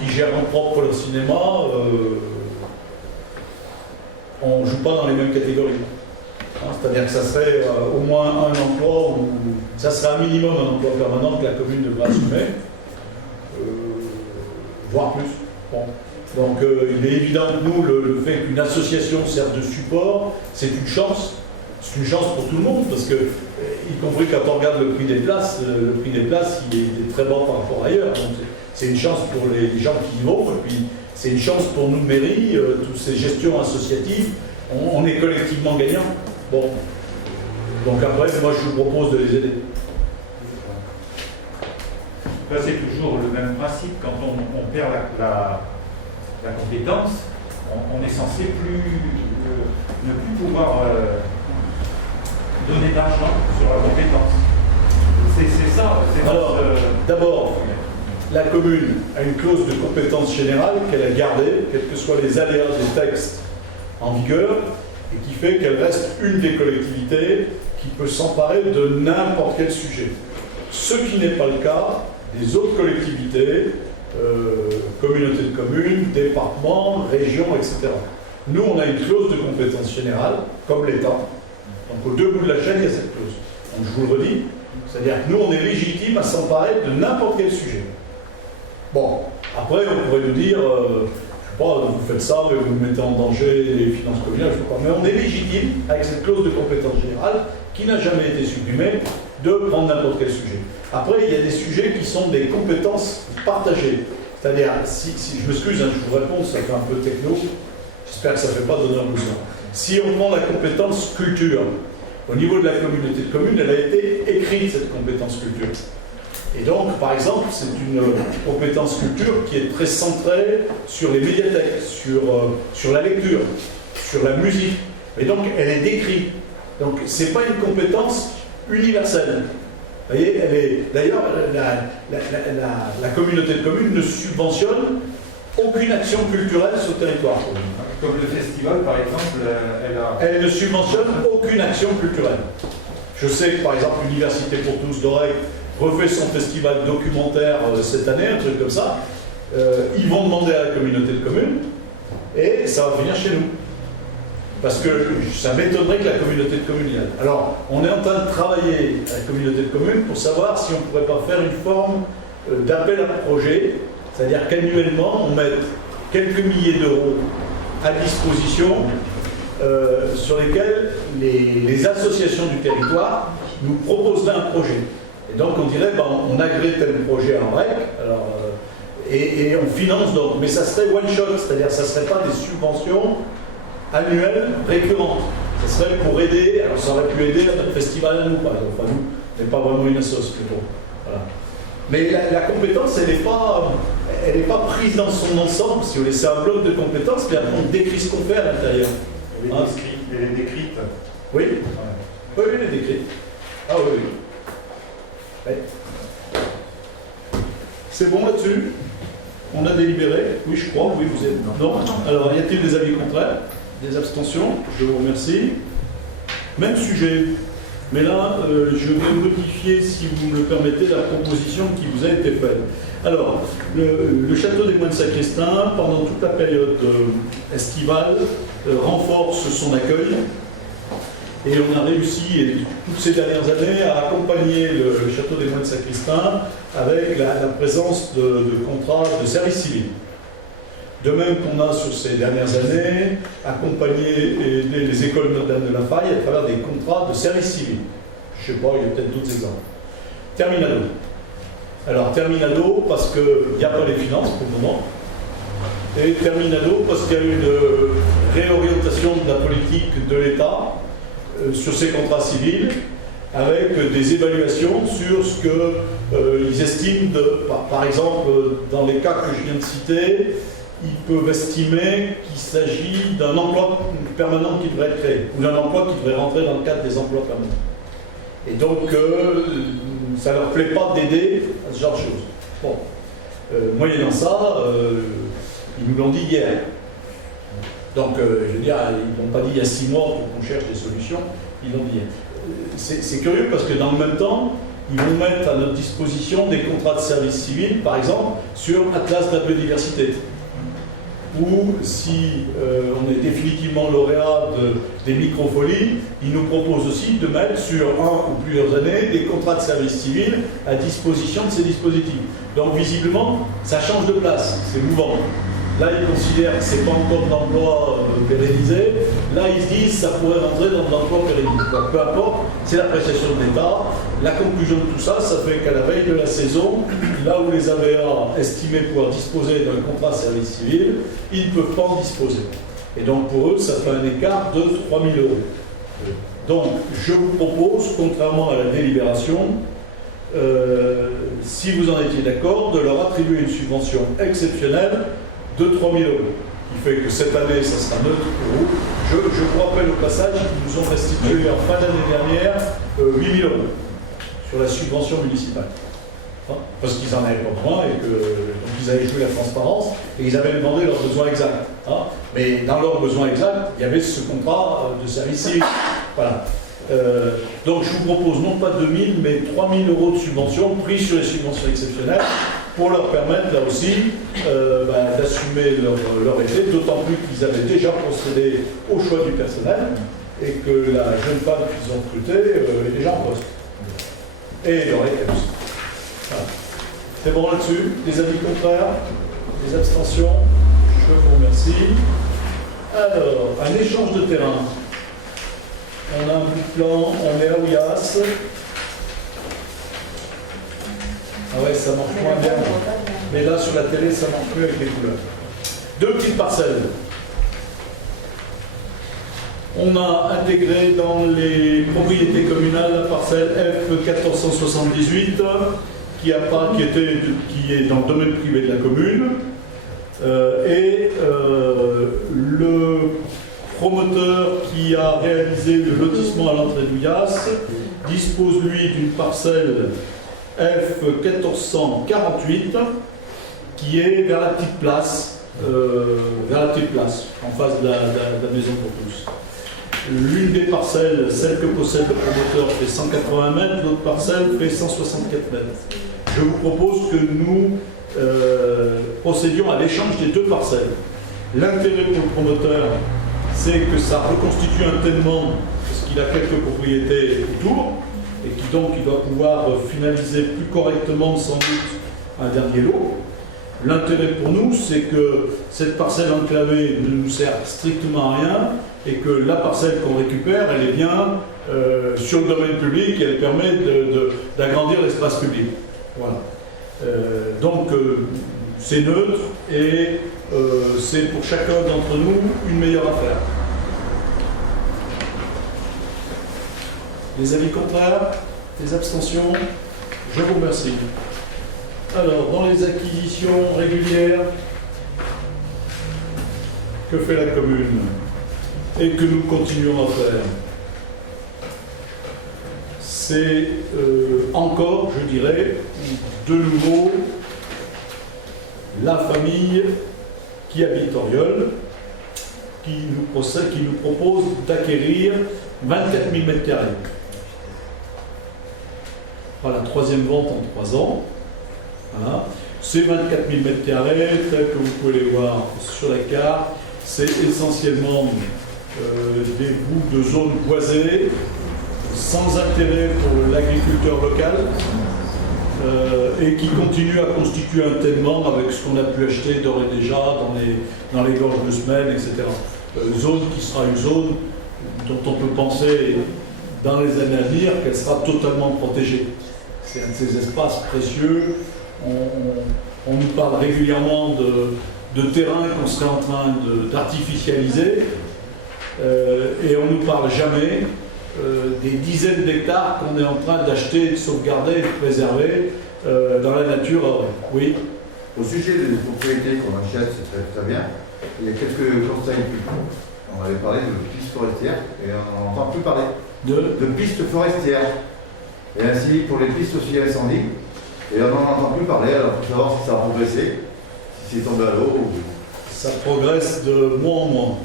qui gèrent en propre leur cinéma, on ne joue pas dans les mêmes catégories. C'est-à-dire que ça serait au moins un emploi, ou ça serait un minimum un emploi permanent que la commune devrait assumer, voire plus. Bon. Donc il est évident que nous, le fait qu'une association serve de support, c'est une chance. C'est une chance pour tout le monde, parce que, y compris quand on regarde le prix des places, il est très bas par rapport ailleurs. Donc c'est une chance pour les gens qui y vont, et puis c'est une chance pour nous, mairie, toutes ces gestions associatives, on est collectivement gagnants. Bon. Donc après, moi je vous propose de les aider. Là, c'est toujours le même principe. Quand on perd la compétence, on est censé ne plus pouvoir donner d'argent sur la compétence. C'est ça. Alors, d'abord, la commune a une clause de compétence générale qu'elle a gardée, quels que soient les aléas des textes en vigueur, et qui fait qu'elle reste une des collectivités qui peut s'emparer de n'importe quel sujet. Ce qui n'est pas le cas les autres collectivités, communautés de communes, départements, régions, etc. Nous, on a une clause de compétence générale, comme l'État. Donc, aux deux bouts de la chaîne, il y a cette clause. Donc, je vous le redis, c'est-à-dire que nous, on est légitime à s'emparer de n'importe quel sujet. Bon, après, on pourrait nous dire, je ne sais pas, vous faites ça, mais vous mettez en danger les finances communales, je ne sais pas. Mais on est légitime, avec cette clause de compétence générale, qui n'a jamais été supprimée, de prendre n'importe quel sujet. Après, il y a des sujets qui sont des compétences partagées. C'est-à-dire, si je m'excuse, hein, je vous réponds, ça fait un peu techno, j'espère que ça ne fait pas donner un besoin. Si on prend la compétence culture, au niveau de la communauté de communes, elle a été écrite, cette compétence culture. Et donc, par exemple, c'est une compétence culture qui est très centrée sur les médiathèques, sur la lecture, sur la musique. Et donc, elle est décrite. Donc, ce n'est pas une compétence universelle. Vous voyez, elle est. D'ailleurs, la communauté de communes ne subventionne aucune action culturelle sur le territoire. Comme le festival, par exemple, Elle ne subventionne aucune action culturelle. Je sais que, par exemple, l'Université pour tous d'Oreille refait son festival documentaire cette année, un truc comme ça. Ils vont demander à la communauté de communes et ça va venir chez nous. Parce que ça m'étonnerait que la communauté de communes y aille. Alors, on est en train de travailler à la communauté de communes pour savoir si on ne pourrait pas faire une forme d'appel à projet, c'est-à-dire qu'annuellement, on mette quelques milliers d'euros à disposition sur lesquels les associations du territoire nous proposeraient un projet. Et donc on dirait, on agrée tel projet en REC, et on finance donc. Mais ça serait one shot, c'est-à-dire ça ne serait pas des subventions annuelles récurrentes. Ça serait pour aider, alors ça aurait pu aider à notre festival à nous, par exemple. Enfin, nous, on n'est pas vraiment une assoce plutôt. Voilà. Mais la compétence, elle n'est pas prise dans son ensemble. Si vous voulez, c'est un bloc de compétences, puis après on décrit ce qu'on fait à l'intérieur. elle est décrite. Oui, oui, elle est décrite. Ah oui, oui. Ouais. C'est bon là-dessus? On a délibéré? Oui, je crois. Oui, vous êtes. Non. Alors, y a-t-il des avis contraires? Des abstentions? Je vous remercie. Même sujet. Mais là, je vais modifier, si vous me le permettez, la proposition qui vous a été faite. Alors, le château des Moines Sacristains, pendant toute la période estivale, renforce son accueil. Et on a réussi, toutes ces dernières années, à accompagner le château des Moines Sacristains avec la présence de contrats de service civil. De même qu'on a, sur ces dernières années, accompagné et aidé les écoles Notre-Dame de la Faille à travers des contrats de service civil. Je ne sais pas, il y a peut-être d'autres exemples. Terminado. Alors, Terminado, parce qu'il n'y a pas les finances pour le moment. Et Terminado, parce qu'il y a eu une réorientation de la politique de l'État sur ces contrats civils, avec des évaluations sur ce qu'ils estiment par exemple, dans les cas que je viens de citer, ils peuvent estimer qu'il s'agit d'un emploi permanent qui devrait être créé, ou d'un emploi qui devrait rentrer dans le cadre des emplois permanents. Et donc, ça ne leur plaît pas d'aider à ce genre de choses. Bon, moyennant ça, ils nous l'ont dit hier. Donc, je veux dire, ils n'ont pas dit il y a 6 mois pour qu'on cherche des solutions, ils l'ont dit hier. C'est curieux parce que dans le même temps, ils vont mettre à notre disposition des contrats de service civil, par exemple, sur Atlas de la biodiversité. Ou si on est définitivement lauréat des microfolies, ils nous proposent aussi de mettre sur 1 ou plusieurs années des contrats de service civil à disposition de ces dispositifs. Donc visiblement, ça change de place, c'est mouvant. Là, ils considèrent que ce n'est pas encore d'emploi pérennisé. Là, ils se disent que ça pourrait rentrer dans l'emploi pérennisé. Donc, peu importe, c'est l'appréciation de l'État. La conclusion de tout ça, ça fait qu'à la veille de la saison, là où les AVA estimaient pouvoir disposer d'un contrat de service civil, ils ne peuvent pas en disposer. Et donc, pour eux, ça fait un écart de 3 000 euros. Donc, je vous propose, contrairement à la délibération, si vous en étiez d'accord, de leur attribuer une subvention exceptionnelle de 3 000 euros, qui fait que cette année, ça sera neutre pour vous. Je vous rappelle au passage qu'ils nous ont restitué en fin d'année dernière 8 000 euros sur la subvention municipale. Hein, parce qu'ils n'en avaient pas besoin et qu'ils avaient joué la transparence et ils avaient demandé leurs besoins exacts. Hein. Mais dans leurs besoins exacts, il y avait ce contrat de service civil. Voilà. Donc je vous propose non pas 2 000 mais 3 000 euros de subvention pris sur les subventions exceptionnelles pour leur permettre là aussi d'assumer leur été, d'autant plus qu'ils avaient déjà procédé au choix du personnel et que la jeune femme qu'ils ont recrutée est déjà en poste. Et leur été aussi. Voilà. C'est bon là-dessus? Des avis contraires? Des abstentions? Je vous remercie. Alors, un échange de terrain. On a un bout de plan, on est à Ouias. Ah ouais, ça marche moins bien. Mais là, sur la télé, ça marche mieux avec les couleurs. 2 petites parcelles. On a intégré dans les propriétés communales la parcelle F1478 qui est dans le domaine privé de la commune. Le promoteur qui a réalisé le lotissement à l'entrée d'Ouias dispose lui d'une parcelle F1448 qui est vers la petite place, en face de la maison pour tous. L'une des parcelles, celle que possède le promoteur, fait 180 mètres, l'autre parcelle fait 164 mètres. Je vous propose que nous procédions à l'échange des 2 parcelles. L'intérêt pour le promoteur, c'est que ça reconstitue un tellement, parce qu'il a quelques propriétés autour, et qui donc il doit pouvoir finaliser plus correctement sans doute un dernier lot. L'intérêt pour nous, c'est que cette parcelle enclavée ne nous sert strictement à rien et que la parcelle qu'on récupère, elle est bien sur le domaine public et elle permet d'agrandir l'espace public. Voilà. Donc c'est neutre et c'est pour chacun d'entre nous une meilleure affaire. Les avis contraires? Les abstentions? Je vous remercie. Alors, dans les acquisitions régulières, que fait la commune et que nous continuons à faire? C'est encore, je dirais, de nouveau, la famille qui habite Auriol, qui nous propose d'acquérir 24 000 m². Voilà, 3e vente en 3 ans. Voilà. Ces 24 000 m², tels que vous pouvez les voir sur la carte, c'est essentiellement des bouts de zones boisées, sans intérêt pour l'agriculteur local, et qui continuent à constituer un tellement avec ce qu'on a pu acheter d'ores et déjà dans les gorges de semaine, etc. Zone qui sera une zone dont on peut penser dans les années à venir qu'elle sera totalement protégée. C'est un de ces espaces précieux. On nous parle régulièrement de terrains qu'on serait en train d'artificialiser et on ne nous parle jamais des dizaines d'hectares qu'on est en train d'acheter, de sauvegarder et de préserver dans la nature. Oui. Au sujet des propriétés qu'on achète, c'est très bien. Il y a quelques constats impliquants. On avait parlé de pistes forestières et on n'entend plus parler de pistes forestières. Et ainsi pour les pistes aussi incendies. Et on n'en entend plus parler, alors pour savoir si ça a progressé, si c'est tombé à l'eau. Ça progresse de mois en mois.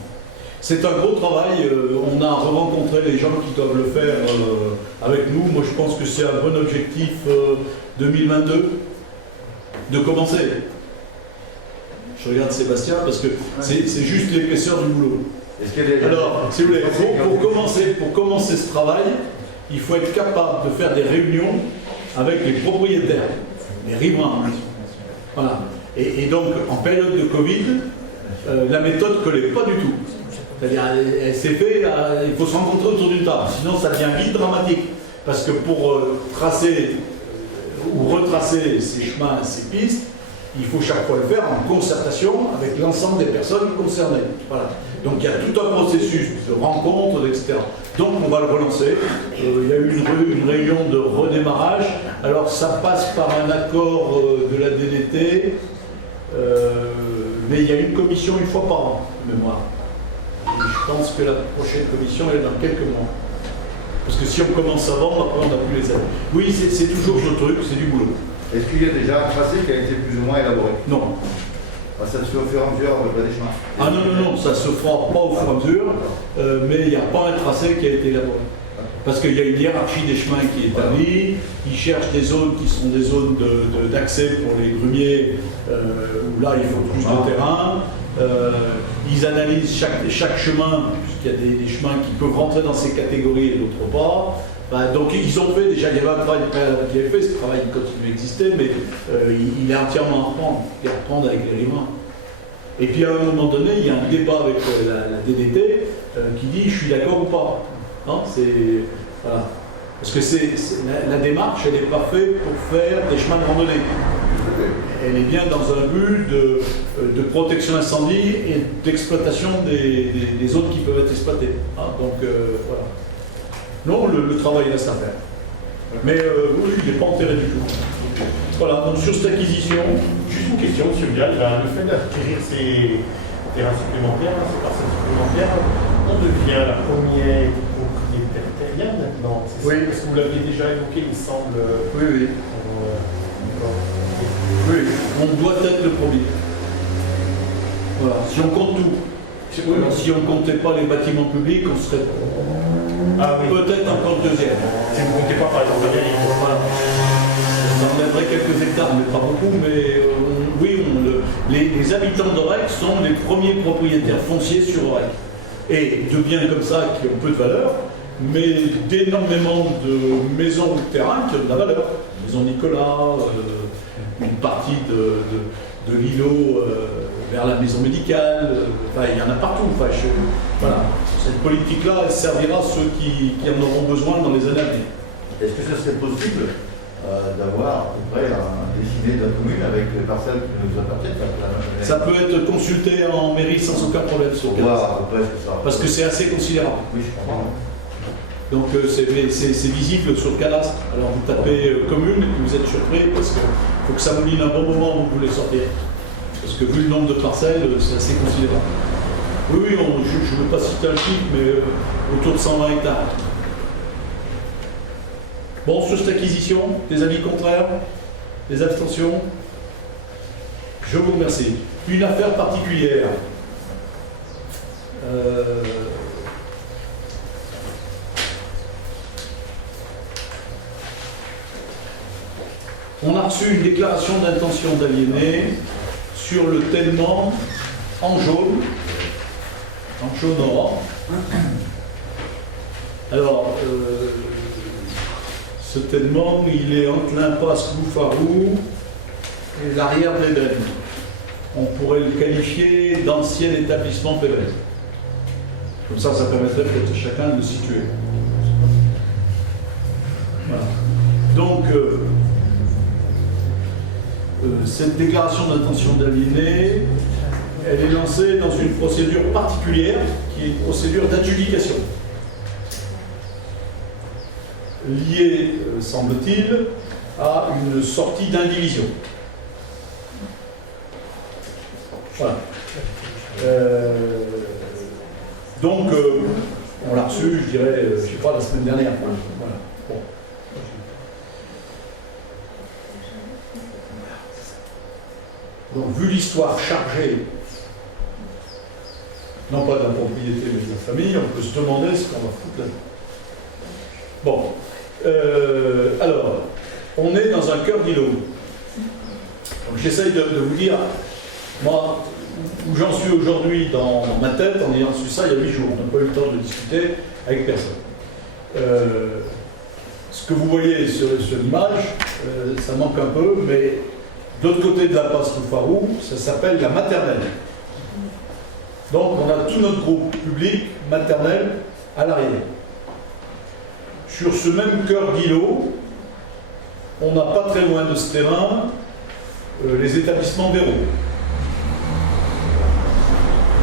C'est un gros travail, on a rencontré les gens qui doivent le faire avec nous. Moi je pense que c'est un bon objectif 2022 de commencer. Je regarde Sébastien parce que c'est juste l'épaisseur du boulot. Alors, si vous voulez, pour commencer ce travail, il faut être capable de faire des réunions avec les propriétaires, les riverains. Voilà. Et donc, en période de Covid, la méthode ne collait pas du tout. C'est-à-dire, elle s'est fait, il faut se rencontrer autour d'une table, sinon ça devient vite dramatique. Parce que pour tracer ou retracer ces chemins, ces pistes, il faut chaque fois le faire en concertation avec l'ensemble des personnes concernées. Voilà. Donc il y a tout un processus de rencontres, etc. Donc on va le relancer. Il y a eu une réunion de redémarrage. Alors ça passe par un accord de la DDT, mais il y a une commission une fois par an, de mémoire. Et je pense que la prochaine commission elle est dans quelques mois. Parce que si on commence avant, après on n'a plus les aides. Oui, c'est toujours ce truc, c'est du boulot. Est-ce qu'il y a déjà un tracé qui a été plus ou moins élaboré? Non. Ça se fait au fur et à mesure des chemins? Ah non, ça se fera pas au fur et à mesure, mais il n'y a pas un tracé qui a été élaboré. Parce qu'il y a une hiérarchie des chemins qui est établie, ils cherchent des zones qui sont des zones d'accès pour les grumiers, où là il faut plus de terrain. Ils analysent chaque chemin, puisqu'il y a des chemins qui peuvent rentrer dans ces catégories et d'autres pas. Donc ils ont fait, déjà il y avait un travail qui avait fait, ce travail continue d'exister, mais il est entièrement à reprendre avec les riverains. Et puis à un moment donné, il y a un débat avec la DDT qui dit je suis d'accord ou pas. Non, voilà. Parce que la démarche, elle n'est pas faite pour faire des chemins de randonnée. Elle est bien dans un but de protection incendie et d'exploitation des zones qui peuvent être exploitées. Donc voilà. Non, le travail reste à faire. Mais oui, il n'est pas enterré du tout. Voilà, donc sur cette acquisition. Juste une question, M. Vial, le fait d'acquérir ces terrains supplémentaires, ces parcelles supplémentaires, on devient la première propriétaire terrienne maintenant. Oui, parce que vous l'aviez déjà évoqué, il me semble. Oui. Oui, on doit être le premier. Voilà, si on compte tout. Si on ne comptait pas les bâtiments publics, on serait peut-être encore le deuxième. Si vous ne comptez pas par exemple la mairie. Voilà. Ça enlèverait quelques hectares, mais pas beaucoup. Mais oui, les habitants d'Aurec sont les premiers propriétaires fonciers sur Aurec. Et de biens comme ça qui ont peu de valeur, mais d'énormément de maisons ou de terrains qui ont de la valeur. Maison Nicolas, une partie de l'îlot vers la maison médicale, il y en a partout. Voilà. Cette politique-là, elle servira à ceux qui en auront besoin dans les années à venir. Est-ce que ça serait possible d'avoir à peu près un dessiné de la commune avec les parcelles qui nous appartiennent? Ça peut être consulté en mairie sans aucun problème sur le cadastre. Parce que c'est assez considérable. Oui, je comprends. Donc c'est visible sur le cadastre. Alors vous tapez commune et vous êtes surpris parce qu'il faut que ça mouline un bon moment où vous voulez sortir. Parce que vu le nombre de parcelles, c'est assez considérable. Oui, je ne veux pas citer un chiffre, mais autour de 120 hectares. Bon, sur cette acquisition, des avis contraires, des abstentions. Je vous remercie. Une affaire particulière. On a reçu une déclaration d'intention d'aliéner sur le tènement en jaune or. Alors, ce tènement, il est entre l'impasse Loufarou et l'arrière d'Eden. On pourrait le qualifier d'ancien établissement PVS. Comme ça permettrait peut-être chacun de le situer. Voilà. Donc, cette déclaration d'intention d'aliéner, elle est lancée dans une procédure particulière qui est une procédure d'adjudication. Liée, semble-t-il, à une sortie d'indivision. Voilà. Donc, on l'a reçu, je dirais, je ne sais pas, la semaine dernière. Voilà. Bon. Donc, vu l'histoire chargée, non pas de la propriété mais de la famille, on peut se demander ce qu'on va foutre là-dedans. Bon. Alors, on est dans un cœur d'îlot. Donc, j'essaye de vous dire, moi, où j'en suis aujourd'hui dans ma tête, en ayant su ça il y a 8 jours. On n'a pas eu le temps de discuter avec personne. Ce que vous voyez sur l'image, ça manque un peu, mais de l'autre côté de la passe Loufarou, ça s'appelle la maternelle. Donc on a tout notre groupe public maternel à l'arrière. Sur ce même cœur d'îlot, on n'a pas très loin de ce terrain les établissements Véro,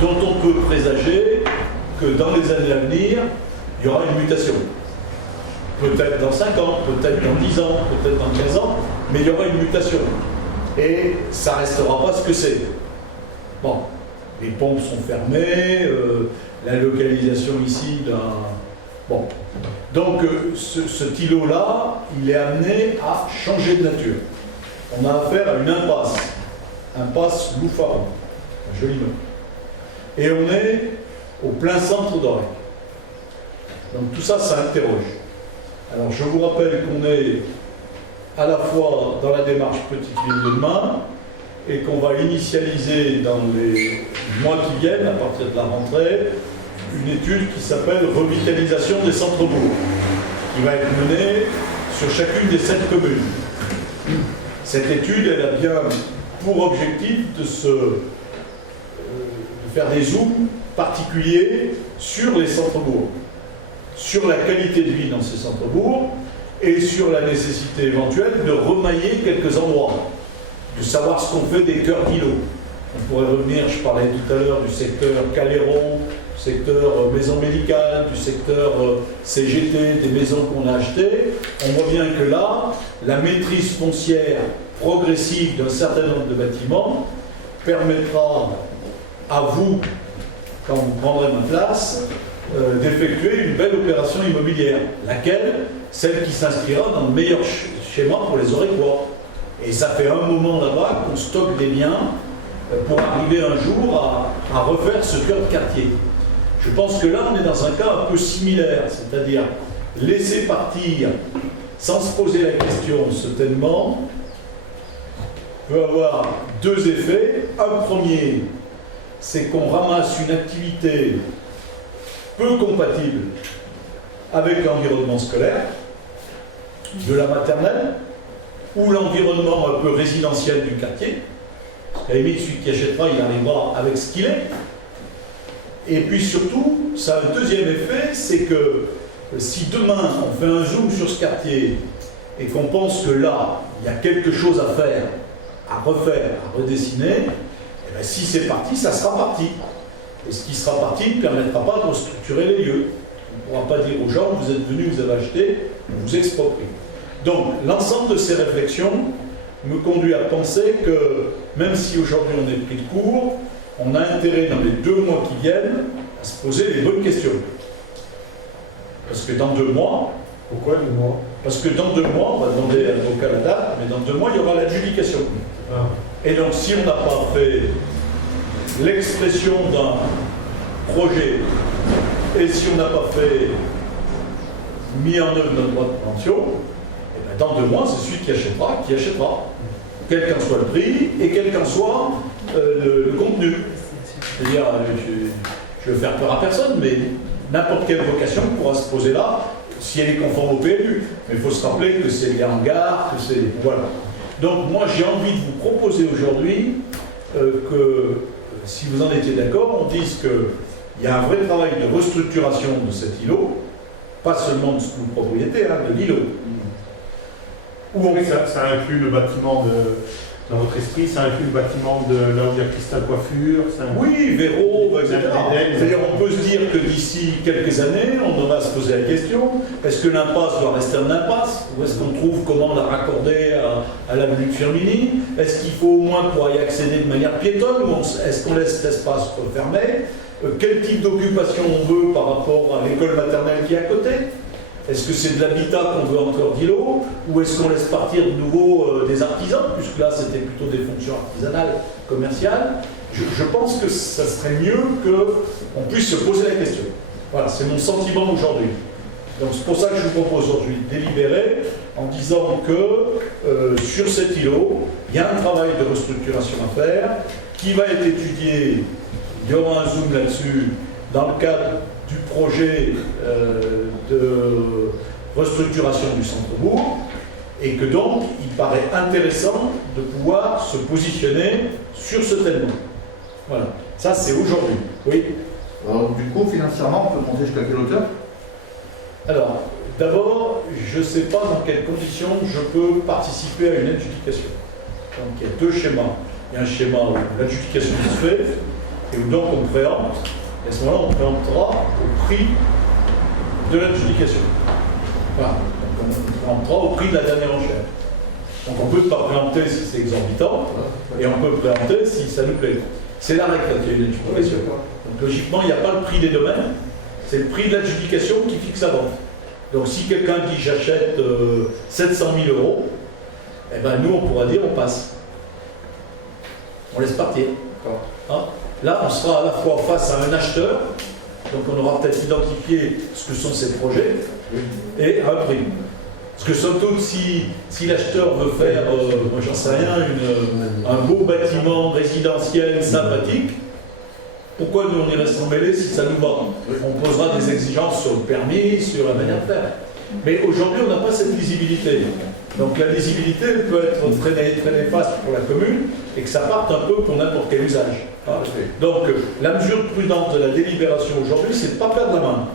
dont on peut présager que dans les années à venir, il y aura une mutation. Peut-être dans 5 ans, peut-être dans 10 ans, peut-être dans 15 ans, mais il y aura une mutation. Et ça ne restera pas ce que c'est. Bon, les pompes sont fermées, la localisation ici d'un... Bon. Donc, cet îlot-là, il est amené à changer de nature. On a affaire à une impasse Loufarou, un joli nom. Et on est au plein centre d'Aurec. Donc tout ça, ça interroge. Alors je vous rappelle qu'on est à la fois dans la démarche petite ligne de demain et qu'on va initialiser dans les mois qui viennent, à partir de la rentrée, une étude qui s'appelle Revitalisation des centres-bourgs, qui va être menée sur chacune des 7 communes. Cette étude, elle a bien pour objectif de faire des zooms particuliers sur les centres-bourgs, sur la qualité de vie dans ces centres-bourgs et sur la nécessité éventuelle de remailler quelques endroits, de savoir ce qu'on fait des cœurs d'îlots. On pourrait revenir, je parlais tout à l'heure du secteur Caléron, du secteur maison médicale, du secteur CGT, des maisons qu'on a achetées. On voit bien que là, la maîtrise foncière progressive d'un certain nombre de bâtiments permettra à vous, quand vous prendrez ma place, d'effectuer une belle opération immobilière, laquelle, celle qui s'inscrira dans le meilleur schéma pour les Aurécois. Et ça fait un moment là-bas qu'on stocke des biens pour arriver un jour à refaire ce cœur de quartier. Je pense que là, on est dans un cas un peu similaire, c'est-à-dire laisser partir sans se poser la question ce tellement peut avoir 2 effets. Un premier, c'est qu'on ramasse une activité peu compatible avec l'environnement scolaire, de la maternelle, ou l'environnement un peu résidentiel du quartier. À la limite, celui qui achètera, il arrivera avec ce qu'il est. Et puis surtout, ça a un deuxième effet, c'est que si demain on fait un zoom sur ce quartier et qu'on pense que là, il y a quelque chose à faire, à refaire, à redessiner, et bien si c'est parti, ça sera parti. Et ce qui sera parti ne permettra pas de restructurer les lieux. On ne pourra pas dire aux gens, vous êtes venus, vous avez acheté, on vous exproprie. Donc, l'ensemble de ces réflexions me conduit à penser que, même si aujourd'hui on est pris de court, on a intérêt dans les 2 mois qui viennent à se poser les bonnes questions. Parce que dans 2 mois... Pourquoi 2 mois? Parce que dans 2 mois, on va demander à l'avocat la date, mais dans 2 mois, il y aura l'adjudication. Ah. Et donc, si on n'a pas fait l'expression d'un projet, et si on n'a pas fait mis en œuvre notre droit de préemption, dans 2 mois, c'est celui qui achètera, quel qu'en soit le prix et quel qu'en soit le contenu. C'est-à-dire, je ne veux faire peur à personne, mais n'importe quelle vocation pourra se poser là, si elle est conforme au PLU. Mais il faut se rappeler que c'est des hangars, que c'est... Voilà. Donc moi, j'ai envie de vous proposer aujourd'hui que, si vous en étiez d'accord, on dise qu'il y a un vrai travail de restructuration de cet îlot, pas seulement de sous propriété, de l'îlot. Oui, ça inclut le bâtiment dans votre esprit, ça inclut le bâtiment de là où il y a Cristal Coiffure. Oui, Véro, etc. C'est-à-dire, on peut se dire que d'ici quelques années, on devra se poser la question, est-ce que l'impasse doit rester en impasse, ou est-ce qu'on trouve comment la raccorder à l'avenue de Firminy? Est-ce qu'il faut au moins pouvoir y accéder de manière piétonne, ou est-ce qu'on laisse cet espace refermé? Quel type d'occupation on veut par rapport à l'école maternelle qui est à côté? Est-ce que c'est de l'habitat qu'on veut encore d'îlot, ou est-ce qu'on laisse partir de nouveau des artisans, puisque là c'était plutôt des fonctions artisanales, commerciales? Je pense que ça serait mieux qu'on puisse se poser la question. Voilà, c'est mon sentiment aujourd'hui. Donc c'est pour ça que je vous propose aujourd'hui de délibérer en disant que sur cet îlot, il y a un travail de restructuration à faire qui va être étudié, il y aura un zoom là-dessus, dans le cadre du projet de restructuration du centre-bourg, et que donc il paraît intéressant de pouvoir se positionner sur ce thème. Voilà, ça c'est aujourd'hui. Oui. Alors du coup, financièrement, on peut monter jusqu'à quelle hauteur? Alors, d'abord, je ne sais pas dans quelles conditions je peux participer à une adjudication. Donc il y a 2 schémas. Il y a un schéma où l'adjudication se fait, et où donc on préempte. Et à ce moment-là, on préemptera au prix de l'adjudication. Voilà. Donc on préemptera au prix de la dernière enchère. Donc on ne peut pas préempter si c'est exorbitant, et on peut préempter si ça nous plaît. C'est la règle quand il y a une adjudication. Donc logiquement, il n'y a pas le prix des domaines, c'est le prix de l'adjudication qui fixe la vente. Donc si quelqu'un dit j'achète 700 000 €, eh ben nous on pourra dire on passe. On laisse partir. Hein? Là, on sera à la fois face à un acheteur Donc on aura peut-être identifié ce que sont ces projets et un prix. Parce que somme toute, si l'acheteur veut faire, moi j'en sais rien, un beau bâtiment résidentiel sympathique, pourquoi nous on irait s'en mêler si ça nous va? On posera des exigences sur le permis, sur la manière de faire. Mais aujourd'hui, on n'a pas cette lisibilité. Donc la lisibilité elle peut être très néfaste pour la commune et que ça parte un peu pour n'importe quel usage. Hein. Donc la mesure prudente de la délibération aujourd'hui, c'est de ne pas perdre la main.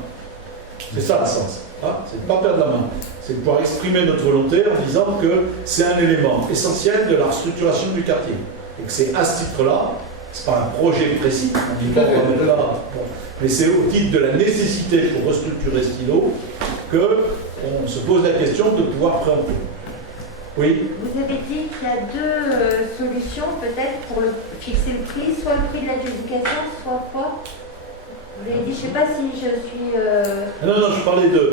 C'est ça le sens. Hein. C'est de ne pas perdre la main. C'est de pouvoir exprimer notre volonté en disant que c'est un élément essentiel de la restructuration du quartier. Et que c'est à ce titre-là, ce n'est pas un projet précis, on dit pas on va mettre là, bon. Mais c'est au titre de la nécessité pour restructurer ce îlot qu'on se pose la question de pouvoir préempter. Oui. Vous avez dit qu'il y a deux solutions peut-être pour fixer le prix, soit le prix de l'adjudication, soit quoi? Vous avez dit, je ne sais pas si je suis... Non, je parlais de...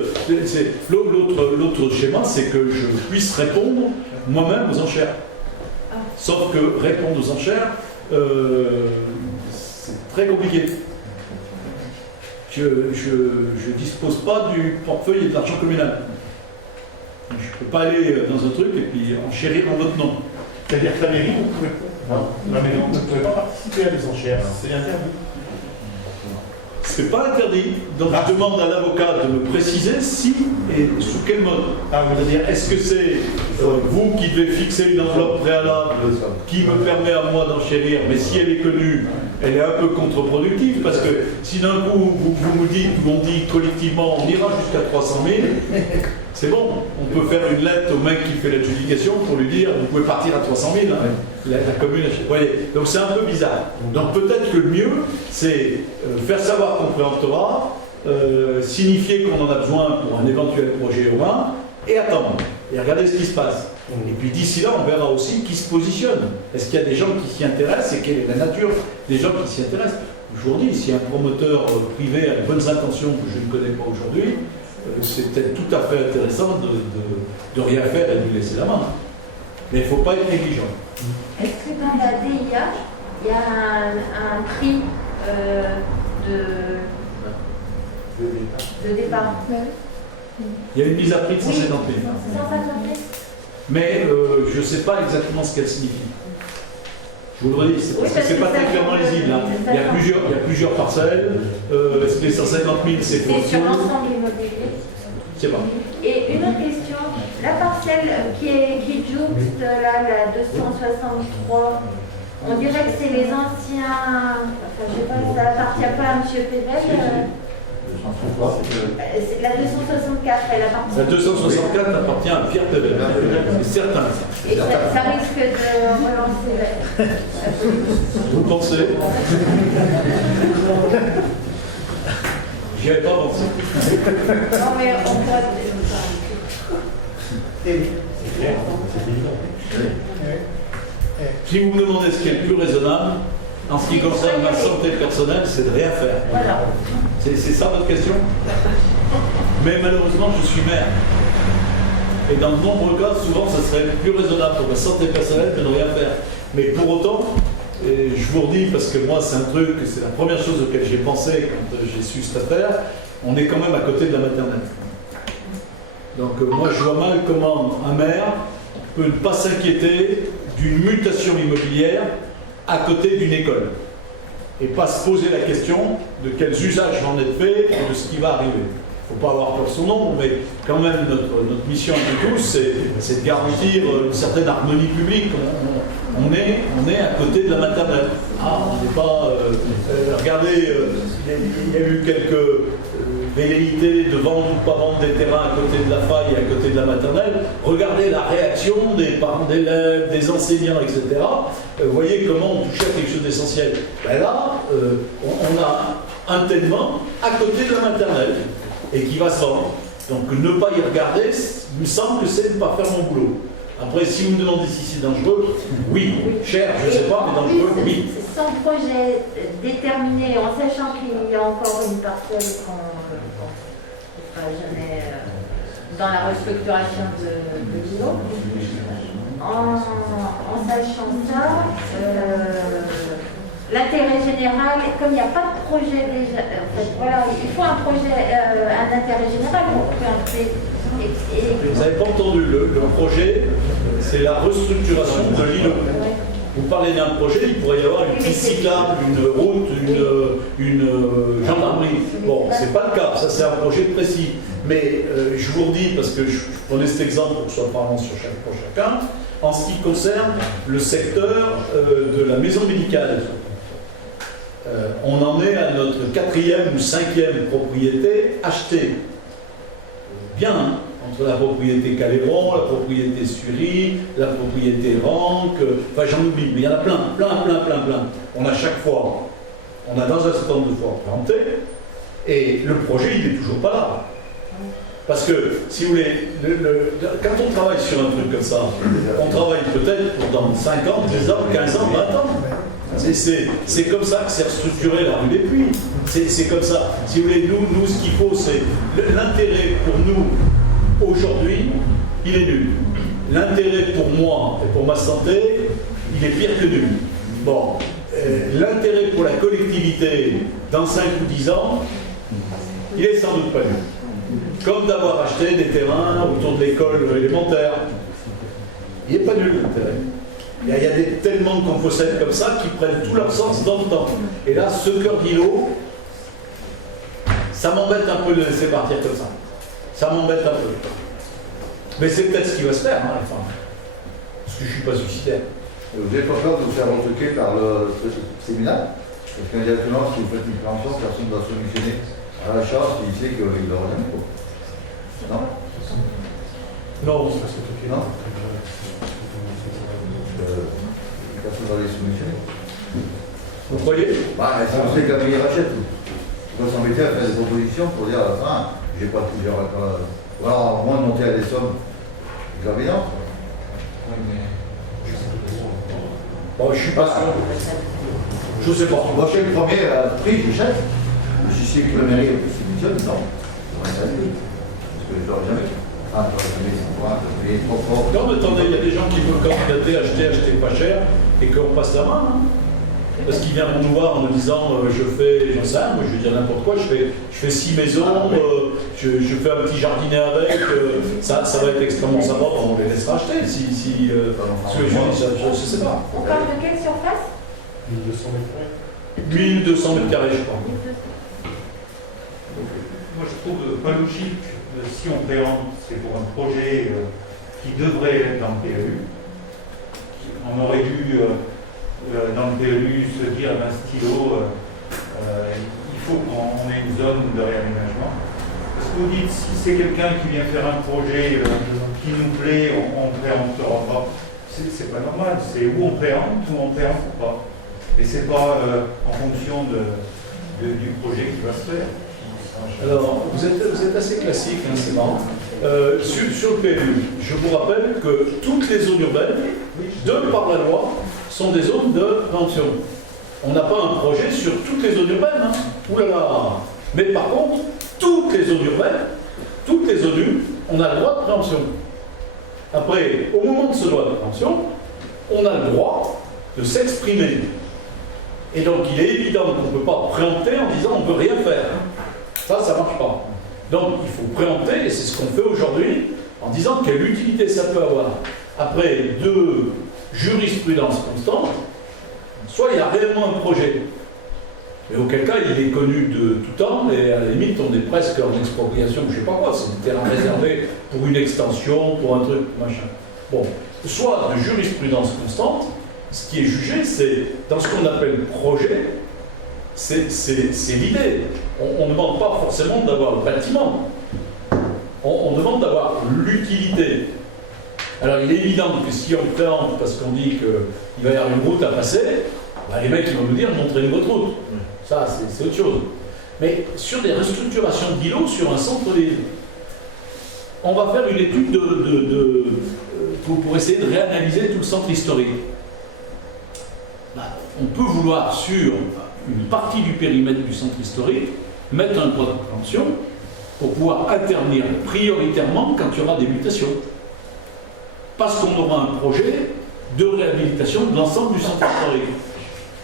L'autre schéma, c'est que je puisse répondre moi-même aux enchères. Ah. Sauf que répondre aux enchères, c'est très compliqué. Je ne dispose pas du portefeuille et de l'argent communal. Je ne peux pas aller dans un truc et puis enchérir en votre nom. C'est-à-dire que la mairie, la mairie ne pouvait pas participer à des enchères. C'est interdit. C'est pas interdit. Donc je demande à l'avocat de me préciser si et sous quel mode. C'est-à-dire, est-ce que c'est vous qui devez fixer une enveloppe préalable qui me permet à moi d'enchérir, mais si elle est connue, elle est un peu contre-productive, parce que si d'un coup vous nous dites, on dit collectivement, on ira jusqu'à 300 000, c'est bon. On peut faire une lettre au mec qui fait l'adjudication pour lui dire, vous pouvez partir à 300 000. Hein. La commune, vous voyez. Donc c'est un peu bizarre. Donc peut-être que le mieux, c'est faire savoir qu'on préemptera, signifier qu'on en a besoin pour un éventuel projet urbain, et attendre, et regarder ce qui se passe. Et puis d'ici là, on verra aussi qui se positionne. Est-ce qu'il y a des gens qui s'y intéressent et quelle est la nature des gens qui s'y intéressent? Je vous dis, si un promoteur privé a de bonnes intentions que je ne connais pas aujourd'hui, c'est peut-être tout à fait intéressant de rien faire et de lui laisser la main. Mais il ne faut pas être négligent. Est-ce que dans la DIA, il y a un prix de départ? Il y a une mise à prix de 150 000. 150 000. Mais je ne sais pas exactement ce qu'elle signifie. Je vous le redis, c'est pas très clairement lisible. Hein. Il y a plusieurs parcelles. Est-ce que les 150 000, c'est pour sur l'ensemble immobilier? Je sais pas. Et une autre question, la parcelle qui jouxte là, la 263, on dirait que c'est les anciens, enfin je sais pas, ça appartient pas à M. Pével. La 264, elle appartient. La 264 appartient à Pierre Pével. C'est certain. Et ça risque de relancer la... Vous pensez? J'y avais pas pensé. Non mais on pourrait... Si vous me demandez ce qui est le plus raisonnable, en ce qui concerne ma santé personnelle, c'est de rien faire. Voilà. C'est ça votre question? Mais malheureusement, je suis maire. Et dans de nombreux cas, souvent, ça serait plus raisonnable pour ma santé personnelle que de rien faire. Mais pour autant, et je vous redis, parce que moi, c'est un truc, c'est la première chose auquel j'ai pensé quand j'ai su cette affaire, on est quand même à côté de la maternelle. Donc moi, je vois mal comment un maire peut ne pas s'inquiéter d'une mutation immobilière à côté d'une école. Et pas se poser la question de quels usages vont être faits et de ce qui va arriver. Il ne faut pas avoir peur de son nom, mais quand même notre mission de tous, c'est de garantir une certaine harmonie publique. On est à côté de la maternelle. On n'est pas... regardez, il y a eu quelques velléités de vendre ou pas vendre des terrains à côté de la faille et à côté de la maternelle. Regardez la réaction des parents d'élèves, des enseignants, etc. Vous voyez comment on touche à quelque chose d'essentiel. Ben là, on a un tellement à côté de la maternelle et qui va se vendre. Donc ne pas y regarder, il me semble que c'est ne pas faire mon boulot. Après, si vous me demandez si c'est dangereux, oui. Cher, je ne sais pas, mais dangereux, oui. Sans projet déterminé, en sachant qu'il y a encore une parcelle qu'on ne fera jamais dans la restructuration de l'îlot, en sachant ça, l'intérêt général, comme il n'y a pas de projet déjà. En fait, voilà, il faut un projet, un intérêt général pour présenter. Vous n'avez pas entendu, le projet, c'est la restructuration de l'îlot. Vous parlez d'un projet, il pourrait y avoir une piste cyclable, une route, une gendarmerie. Bon, c'est pas le cas, ça c'est un projet précis. Mais je vous redis, parce que je prenais cet exemple pour que ce soit parlant pour chacun, en ce qui concerne le secteur de la maison médicale. On en est à notre 4e ou 5e propriété achetée. Bien, hein, entre la propriété Caléron, la propriété Sury, la propriété Ranc, enfin j'en oublie, mais il y en a plein. On a chaque fois, on a dans un certain nombre de fois présenté, et le projet il n'est toujours pas là. Parce que, si vous voulez, quand on travaille sur un truc comme ça, on travaille peut-être pour dans 5 ans, 10 ans, 15 ans, 20 ans. C'est comme ça que c'est restructuré la rue des Puits. C'est comme ça. Si vous voulez, nous ce qu'il faut, c'est l'intérêt pour nous, aujourd'hui, il est nul. L'intérêt pour moi et pour ma santé, il est pire que nul. Bon, l'intérêt pour la collectivité, dans 5 ou 10 ans, il est sans doute pas nul. Comme d'avoir acheté des terrains autour de l'école élémentaire. Il n'est pas nul l'intérêt. Il y a tellement de composettes comme ça qui prennent tout leur sens dans le temps. Et là, ce cœur d'îlot, ça m'embête un peu de laisser partir comme ça. Ça m'embête un peu. Mais c'est peut-être ce qui va se faire, hein, à la fin. Parce que je ne suis pas suicidaire. Vous n'avez pas peur de vous faire retruquer par le séminaire? Parce qu'indirectement, si vous faites une prévention, personne ne va solutionner à la charge s'il sait qu'il aura rien. Non? Non. Non? Personne ne va les solutionner. Vous croyez? Bah, si on sait qu'un meilleur rachète, on va s'embêter à faire des propositions pour dire à la fin, j'ai pas plusieurs. Voilà, au moins de monter à des sommes exorbitantes. Bon, je suis pas sûr. Je sais pas. Moi, je suis le premier prix, j'achète. Je sais que la mairie subventionne, non. Parce que je l'aurais jamais. Ah, je l'aurais jamais, c'est pour trop fort. Non, mais attendez, il y a des gens qui veulent candidater, acheter pas cher, et qu'on passe la main. Hein. Parce qu'ils viennent nous voir en nous disant je fais, j'en sais rien, moi je vais dire n'importe quoi, je fais 6 maisons, je fais un petit jardinet avec, ça va être extrêmement sympa, on les laissera acheter si parce que je sais pas. On parle de quelle surface? 1200 mètres carrés. 1200 mètres carrés, je crois. Moi, je trouve pas logique, si on préempte, c'est pour un projet qui devrait être dans le PLU. On aurait dû, dans le PLU, se dire d'un stylo, il faut qu'on ait une zone de réaménagement. Parce que vous dites, si c'est quelqu'un qui vient faire un projet qui nous plaît, on ne préemptera pas. C'est pas normal, c'est où on préempte ou on préempte pas. Et c'est pas en fonction du projet qui va se faire. Alors, vous êtes assez classique, hein, c'est marrant. Sur le PLU, je vous rappelle que toutes les zones urbaines, de par la loi, sont des zones de préemption. On n'a pas un projet sur toutes les zones urbaines. Hein. Ouh là là. Mais par contre, toutes les zones urbaines, toutes les zones U, on a le droit de préemption. Après, au moment de ce droit de préemption, on a le droit de s'exprimer. Et donc, il est évident qu'on ne peut pas préempter en disant on ne peut rien faire. Ça ne marche pas. Donc, il faut préempter, et c'est ce qu'on fait aujourd'hui, en disant quelle utilité ça peut avoir. Après deux jurisprudences constantes, soit il y a réellement un projet, et auquel cas il est connu de tout temps, et à la limite on est presque en expropriation, je ne sais pas quoi, c'est des terrains réservés pour une extension, pour un truc, machin. Bon, soit de jurisprudence constante, ce qui est jugé, c'est dans ce qu'on appelle projet, c'est l'idée. On ne demande pas forcément d'avoir le bâtiment, on demande d'avoir l'utilité. Alors il est évident que si on préempte parce qu'on dit qu'il va y avoir une route à passer, bah, les mecs ils vont nous dire montrez-nous votre route. Ça c'est autre chose. Mais sur des restructurations d'îlots sur un centre-ville, on va faire une étude pour essayer de réanalyser tout le centre historique. Bah, on peut vouloir sur une partie du périmètre du centre historique mettre un droit de préemption pour pouvoir intervenir prioritairement quand il y aura des mutations. Parce qu'on aura un projet de réhabilitation de l'ensemble du centre historique.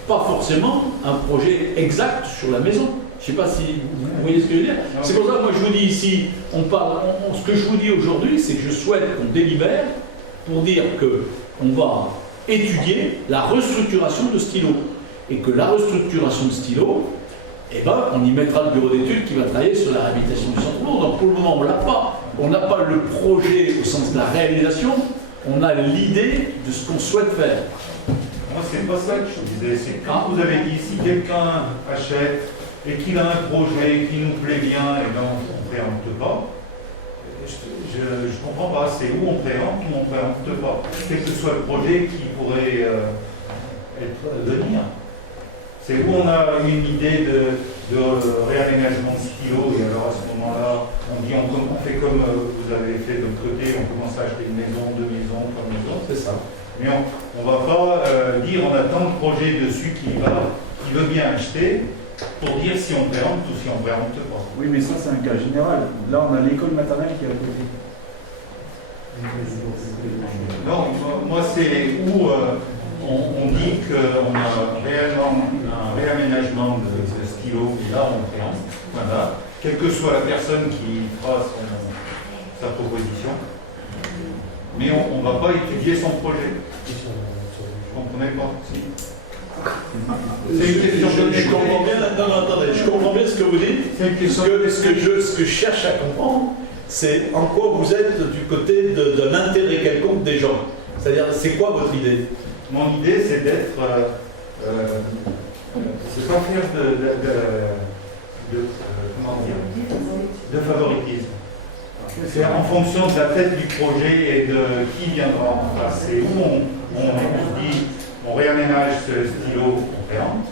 pas forcément un projet exact sur la maison. Je ne sais pas si vous voyez ce que je veux dire. C'est pour ça que moi je vous dis ici, ce que je vous dis aujourd'hui, c'est que je souhaite qu'on délibère pour dire qu'on va étudier la restructuration de Stylo. Et que la restructuration de Stylo, eh ben, on y mettra le bureau d'études qui va travailler sur la réhabilitation du centre-bourg. Donc pour le moment, on l'a pas. On n'a pas le projet au sens de la réalisation, on a l'idée de ce qu'on souhaite faire. Moi, c'est pas ça que je disais. C'est quand vous avez dit, si quelqu'un achète et qu'il a un projet qui nous plaît bien, et ben on ne préempte pas. Je ne comprends pas. C'est où on préempte ou on ne préempte pas. Quel que soit le projet qui pourrait venir. C'est où on a une idée de réaménagement de Stylo, et alors à ce moment-là, on dit on fait comme vous avez fait de l'autre côté, on commence à acheter une maison, deux maisons, comme les autres. C'est ça. Mais on ne va pas dire on a tant de projets dessus qui veut bien acheter, pour dire si on préempte ou si on préempte pas. Oui, mais ça c'est un cas général. Là, on a l'école maternelle qui est à côté. Non, moi c'est où on dit qu'on a réellement un réaménagement de Stylo, et là on préempte. Voilà. Quelle que soit la personne qui fera sa proposition. Mais on ne va pas étudier son projet. Vous ne comprenez pas? Si. Je comprends bien. Non, attendez, je comprends bien ce que vous dites. Ce que je cherche à comprendre, c'est en quoi vous êtes du côté d'un intérêt quelconque des gens. C'est-à-dire, c'est quoi votre idée? Mon idée, c'est d'être. c'est pas faire comment dire, de favoritisme. C'est en fonction de la tête du projet et de qui viendra en face. C'est où on dit, on réaménage ce Stylo, on préempte.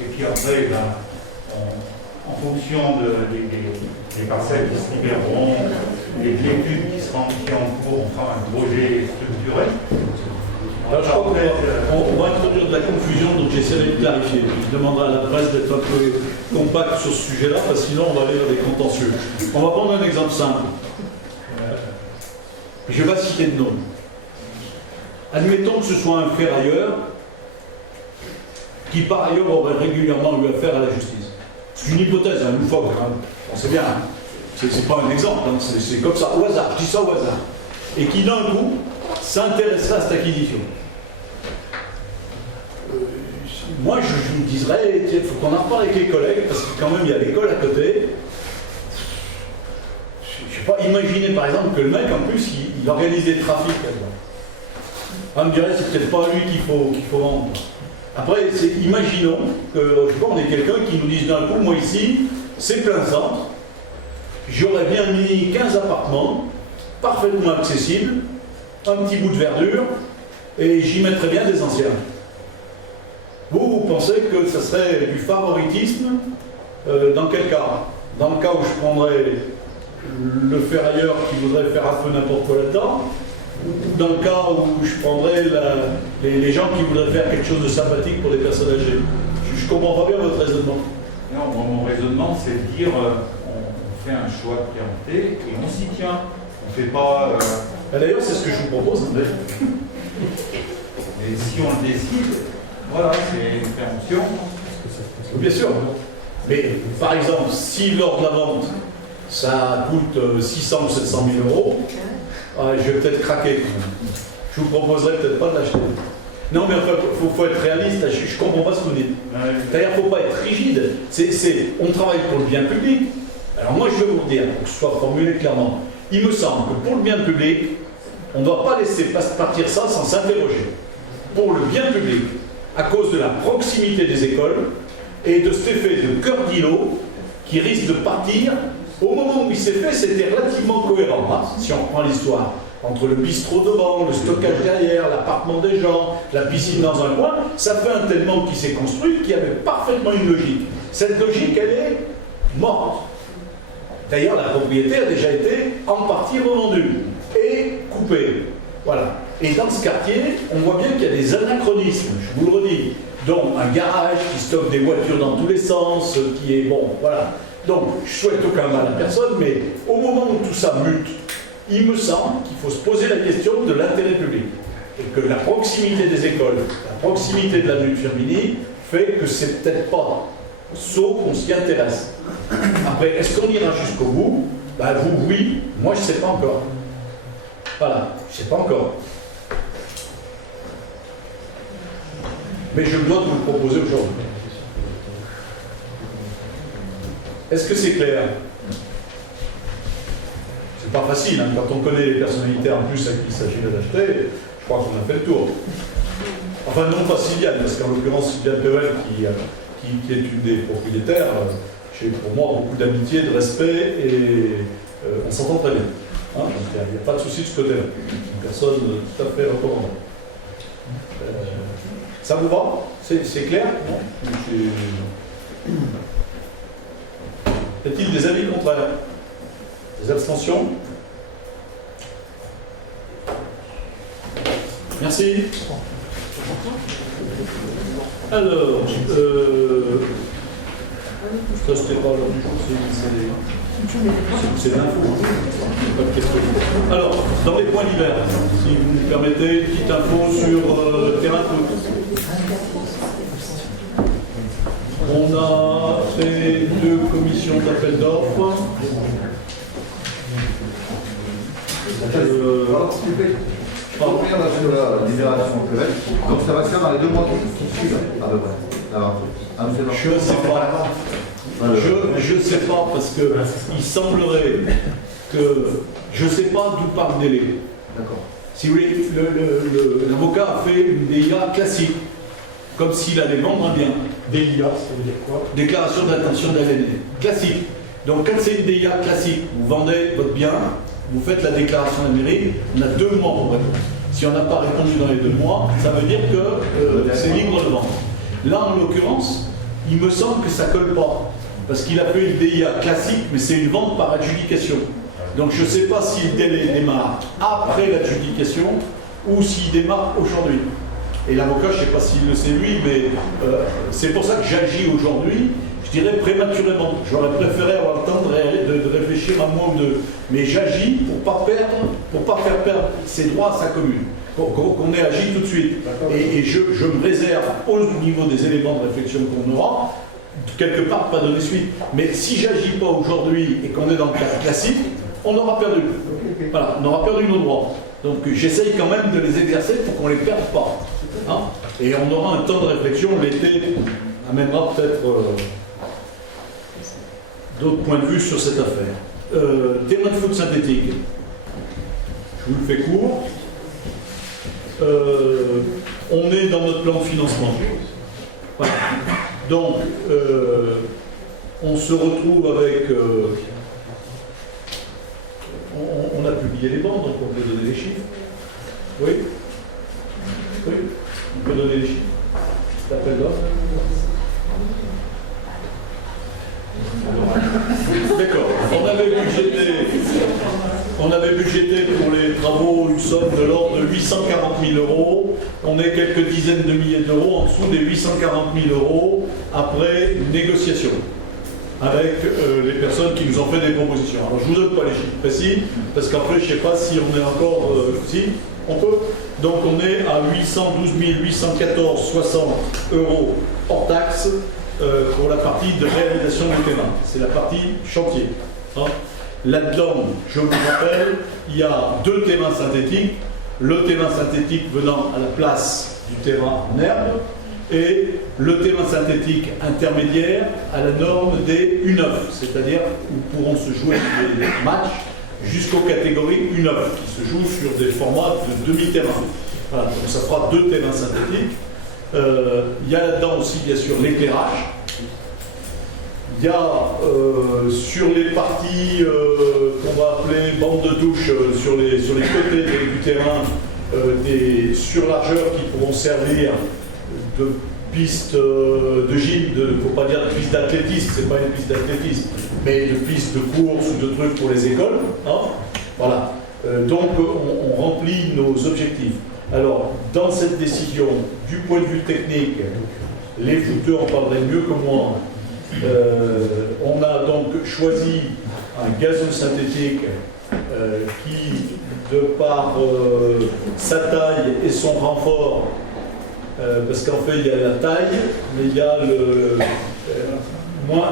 Et puis après, en fonction des parcelles qui se libéreront et de l'étude qui sera en cours, on fera un projet structuré. Alors, je crois qu'on va introduire de la confusion, donc j'essaierai de clarifier. Je demanderai à la presse d'être un peu compacte sur ce sujet-là, parce que sinon on va aller vers des contentieux. On va prendre un exemple simple. Je ne vais pas citer de nom. Admettons que ce soit un ferrailleur qui par ailleurs aurait régulièrement eu affaire à la justice. C'est une hypothèse, un loufoque, hein. On sait bien. Hein. C'est pas un exemple, hein. C'est comme ça, au hasard, je dis ça au hasard. Et qui d'un coup s'intéresserait à cette acquisition. Moi, je me dirais, il faut qu'on en reparle avec les collègues, parce que quand même, il y a l'école à côté. Je ne sais pas, imaginez par exemple que le mec, en plus, il organise des trafics là-dedans. On me dirait, c'est peut-être pas lui qu'il faut vendre. Après, imaginons que, je sais pas, on est quelqu'un qui nous dise d'un coup, moi ici, c'est plein centre, j'aurais bien mis 15 appartements, parfaitement accessibles, un petit bout de verdure, et j'y mettrais bien des anciens. Vous pensez que ça serait du favoritisme? Dans quel cas? Dans le cas où je prendrais le ferrailleur qui voudrait faire un peu n'importe quoi là-dedans, ou dans le cas où je prendrais les gens qui voudraient faire quelque chose de sympathique pour les personnes âgées? Je ne comprends pas bien votre raisonnement. Non, mon raisonnement, c'est de dire on fait un choix de préempter et on s'y tient. On ne fait pas. D'ailleurs, c'est ce que je vous propose. Et si on le décide, voilà, c'est une préemption. Bien sûr. Mais par exemple, si lors de la vente, ça coûte 600 ou 700 000 euros, je vais peut-être craquer. Je vous proposerais peut-être pas de l'acheter. Non, mais enfin, il faut être réaliste. Je ne comprends pas ce que vous dites. C'est-à-dire qu'il ne faut pas être rigide. On travaille pour le bien public. Alors moi, je vais vous le dire, pour que ce soit formulé clairement. Il me semble que pour le bien public, on ne doit pas laisser partir ça sans s'interroger. Pour le bien public, à cause de la proximité des écoles et de cet effet de cœur d'îlot qui risque de partir. Au moment où il s'est fait, c'était relativement cohérent, hein, si on reprend l'histoire. Entre le bistrot devant, le stockage derrière, l'appartement des gens, la piscine dans un coin, ça fait un tellement qui s'est construit qui avait parfaitement une logique. Cette logique, elle est morte. D'ailleurs, la propriété a déjà été en partie revendue et coupée. Voilà. Et dans ce quartier, on voit bien qu'il y a des anachronismes, je vous le redis, dont un garage qui stocke des voitures dans tous les sens, qui est bon, voilà. Donc, je souhaite aucun mal à personne, mais au moment où tout ça mute, il me semble qu'il faut se poser la question de l'intérêt public. et que la proximité des écoles, la proximité de l'avenue de Firminy fait que c'est peut-être pas sauf qu'on s'y intéresse. Après, est-ce qu'on ira jusqu'au bout? Ben, vous, oui, moi je ne sais pas encore. Voilà, je ne sais pas encore. Mais je dois vous le proposer aujourd'hui. Est-ce que c'est clair? C'est pas facile, hein, quand on connaît les personnalités en plus à qui il s'agit d'acheter, je crois qu'on a fait le tour. Enfin, non pas Sylviane, parce qu'en l'occurrence, Sylviane Pevel, qui est une des propriétaires, j'ai pour moi beaucoup d'amitié, de respect, et on s'entend très bien. Hein, donc il n'y a pas de souci de ce côté-là. Une personne tout à fait recommandable. Ça vous va? C'est clair? Y a-t-il des avis contraires? Des abstentions? Merci. Alors, ça c'était pas l'heure du jour, c'est l'info. Pas de question. Alors, dans les points divers, si vous me permettez, petite info sur terrain de foot. On a fait 2 commissions d'appel d'offres. Pardon, là, sur la libération Pevel. Donc ça va se faire dans les 2 mois qui suivent, à peu près. Alors, je ne sais pas. Je ne sais pas, parce que il semblerait que je ne sais pas d'où part le délai. D'accord. Si vous voulez, l'avocat a fait une DIA classique, comme s'il allait vendre un bien. DIA, ça veut dire quoi? Déclaration d'intention d'aliéner. Classique. Donc quand c'est une DIA classique, vous vendez votre bien, vous faites la déclaration à la mairie, on a 2 mois pour répondre. Si on n'a pas répondu dans les 2 mois, ça veut dire que c'est libre de vente. Là, en l'occurrence, il me semble que ça ne colle pas. Parce qu'il a fait une DIA classique, mais c'est une vente par adjudication. Donc je ne sais pas si le délai démarre après l'adjudication ou s'il démarre aujourd'hui. Et l'avocat, je ne sais pas s'il le sait lui, mais c'est pour ça que j'agis aujourd'hui, je dirais prématurément. J'aurais préféré avoir le temps de réfléchir un mois ou 2. Mais j'agis pour ne pas faire perdre ses droits à sa commune. Qu'on ait agi tout de suite. Et je me réserve au niveau des éléments de réflexion qu'on aura, quelque part pas donner suite. Mais si j'agis pas aujourd'hui et qu'on est dans le cadre classique, on aura perdu. Voilà, on aura perdu nos droits. Donc j'essaye quand même de les exercer pour qu'on ne les perde pas. Hein, et on aura un temps de réflexion. L'été amènera peut-être d'autres points de vue sur cette affaire. Terrain de foot synthétique. Je vous le fais court. On est dans notre plan de financement. Voilà. Donc, on se retrouve avec... on a publié les bandes, donc on peut donner les chiffres. Oui? Oui? On peut donner les chiffres. L'appel d'offres. D'accord. On avait budgété pour les travaux une somme de l'ordre de 840 000 €. On est quelques dizaines de milliers d'euros en dessous des 840 000 € après une négociation avec les personnes qui nous ont fait des propositions. Alors je ne vous donne pas les chiffres précis, parce qu'après je ne sais pas si on est encore... si, on peut. Donc on est à 812 814,60 € hors taxe pour la partie de réalisation du terrain. C'est la partie chantier. Hein. Là-dedans, je vous rappelle, il y a 2 terrains synthétiques. Le terrain synthétique venant à la place du terrain en herbe et le terrain synthétique intermédiaire à la norme des U9, c'est-à-dire où pourront se jouer des matchs jusqu'aux catégories U9, qui se jouent sur des formats de demi-terrain. Voilà, donc ça fera 2 terrains synthétiques. Il y a là-dedans aussi, bien sûr, l'éclairage. Il y a sur les parties qu'on va appeler bandes de touche sur les côtés du terrain des surlargeurs qui pourront servir de pistes de gym, il ne faut pas dire de pistes d'athlétisme, c'est pas une piste d'athlétisme, mais de pistes de course ou de trucs pour les écoles. Hein, voilà. Donc on remplit nos objectifs. Alors, dans cette décision, du point de vue technique, les footeurs en parleraient mieux que moi. On a donc choisi un gazon synthétique qui, de par sa taille et son renfort, parce qu'en fait il y a la taille, mais il y a le... moins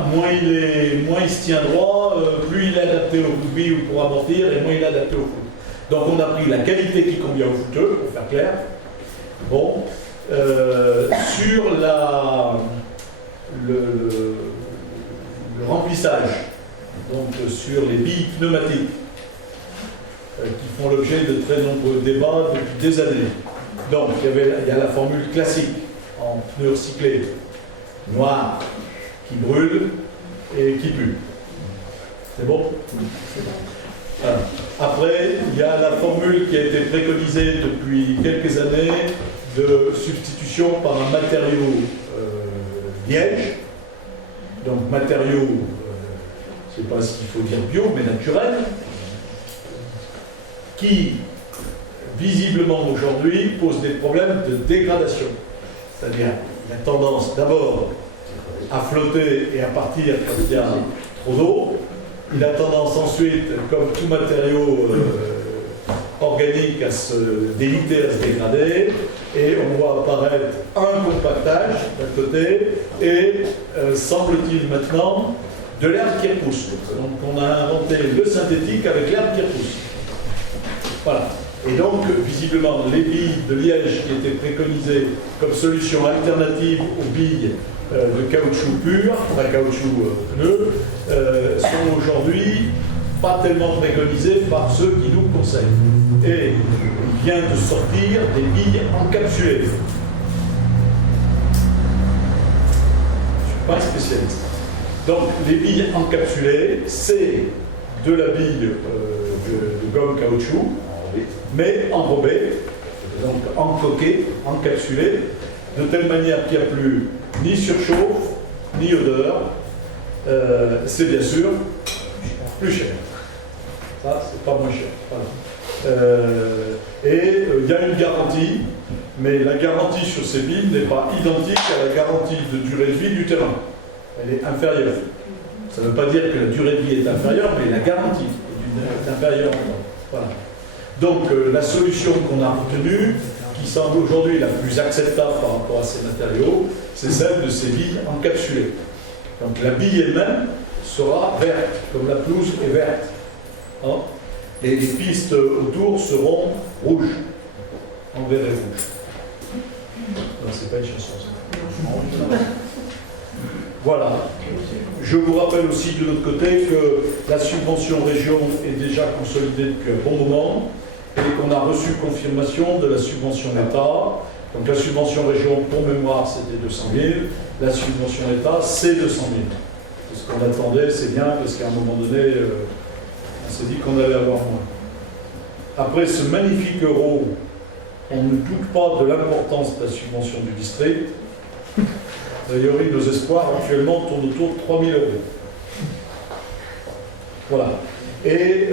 il se tient droit, plus il est adapté au rugby ou pour amortir, et moins il est adapté au foot. Donc on a pris la qualité qui convient au footeux, pour faire clair. Bon, sur le remplissage, donc sur les billes pneumatiques, qui font l'objet de très nombreux débats depuis des années. Donc il y a la formule classique en pneus recyclés, noir, qui brûle et qui pue. C'est bon? Voilà. Après, il y a la formule qui a été préconisée depuis quelques années de substitution par un matériau liège. Donc matériau, je ne sais pas s'il faut dire bio, mais naturel, qui visiblement aujourd'hui pose des problèmes de dégradation. C'est-à-dire, il a tendance d'abord à flotter et à partir quand il y a trop d'eau. Il a tendance ensuite, comme tout matériau organique, à se déliter, à se dégrader. Et on voit apparaître un compactage d'un côté et, semble-t-il maintenant, de l'herbe qui repousse. Donc on a inventé le synthétique avec l'herbe qui repousse. Voilà. Et donc, visiblement, les billes de liège qui étaient préconisées comme solution alternative aux billes de caoutchouc pur, enfin caoutchouc pneu, sont aujourd'hui pas tellement préconisées par ceux qui nous conseillent. Et il vient de sortir des billes encapsulées. Je ne suis pas un spécialiste. Donc, les billes encapsulées, c'est de la bille de gomme caoutchouc, mais enrobée, donc encoquée, encapsulée, de telle manière qu'il n'y a plus ni surchauffe, ni odeur. C'est bien sûr plus cher. Ça, c'est pas moins cher. Voilà. Et il y a une garantie, mais la garantie sur ces billes n'est pas identique à la garantie de durée de vie du terrain. Elle est inférieure. Ça ne veut pas dire que la durée de vie est inférieure, mais la garantie est inférieure. Voilà. Donc la solution qu'on a retenue, qui semble aujourd'hui la plus acceptable par rapport à ces matériaux, c'est celle de ces billes encapsulées. Donc la bille elle-même sera verte, comme la pelouse est verte. Hein? Et les pistes autour seront rouges, en vert et rouge. Non, c'est pas une chanson, ça. Voilà. Je vous rappelle aussi de l'autre côté que la subvention région est déjà consolidée depuis un bon moment et qu'on a reçu confirmation de la subvention État. Donc la subvention région, pour mémoire, c'était 200 000. La subvention État, c'est 200 000. Ce qu'on attendait, c'est bien, parce qu'à un moment donné, on s'est dit qu'on allait avoir moins. Après ce magnifique euro, on ne doute pas de l'importance de la subvention du district. D'ailleurs, nos espoirs actuellement tournent autour de 3 000 €. Voilà. Et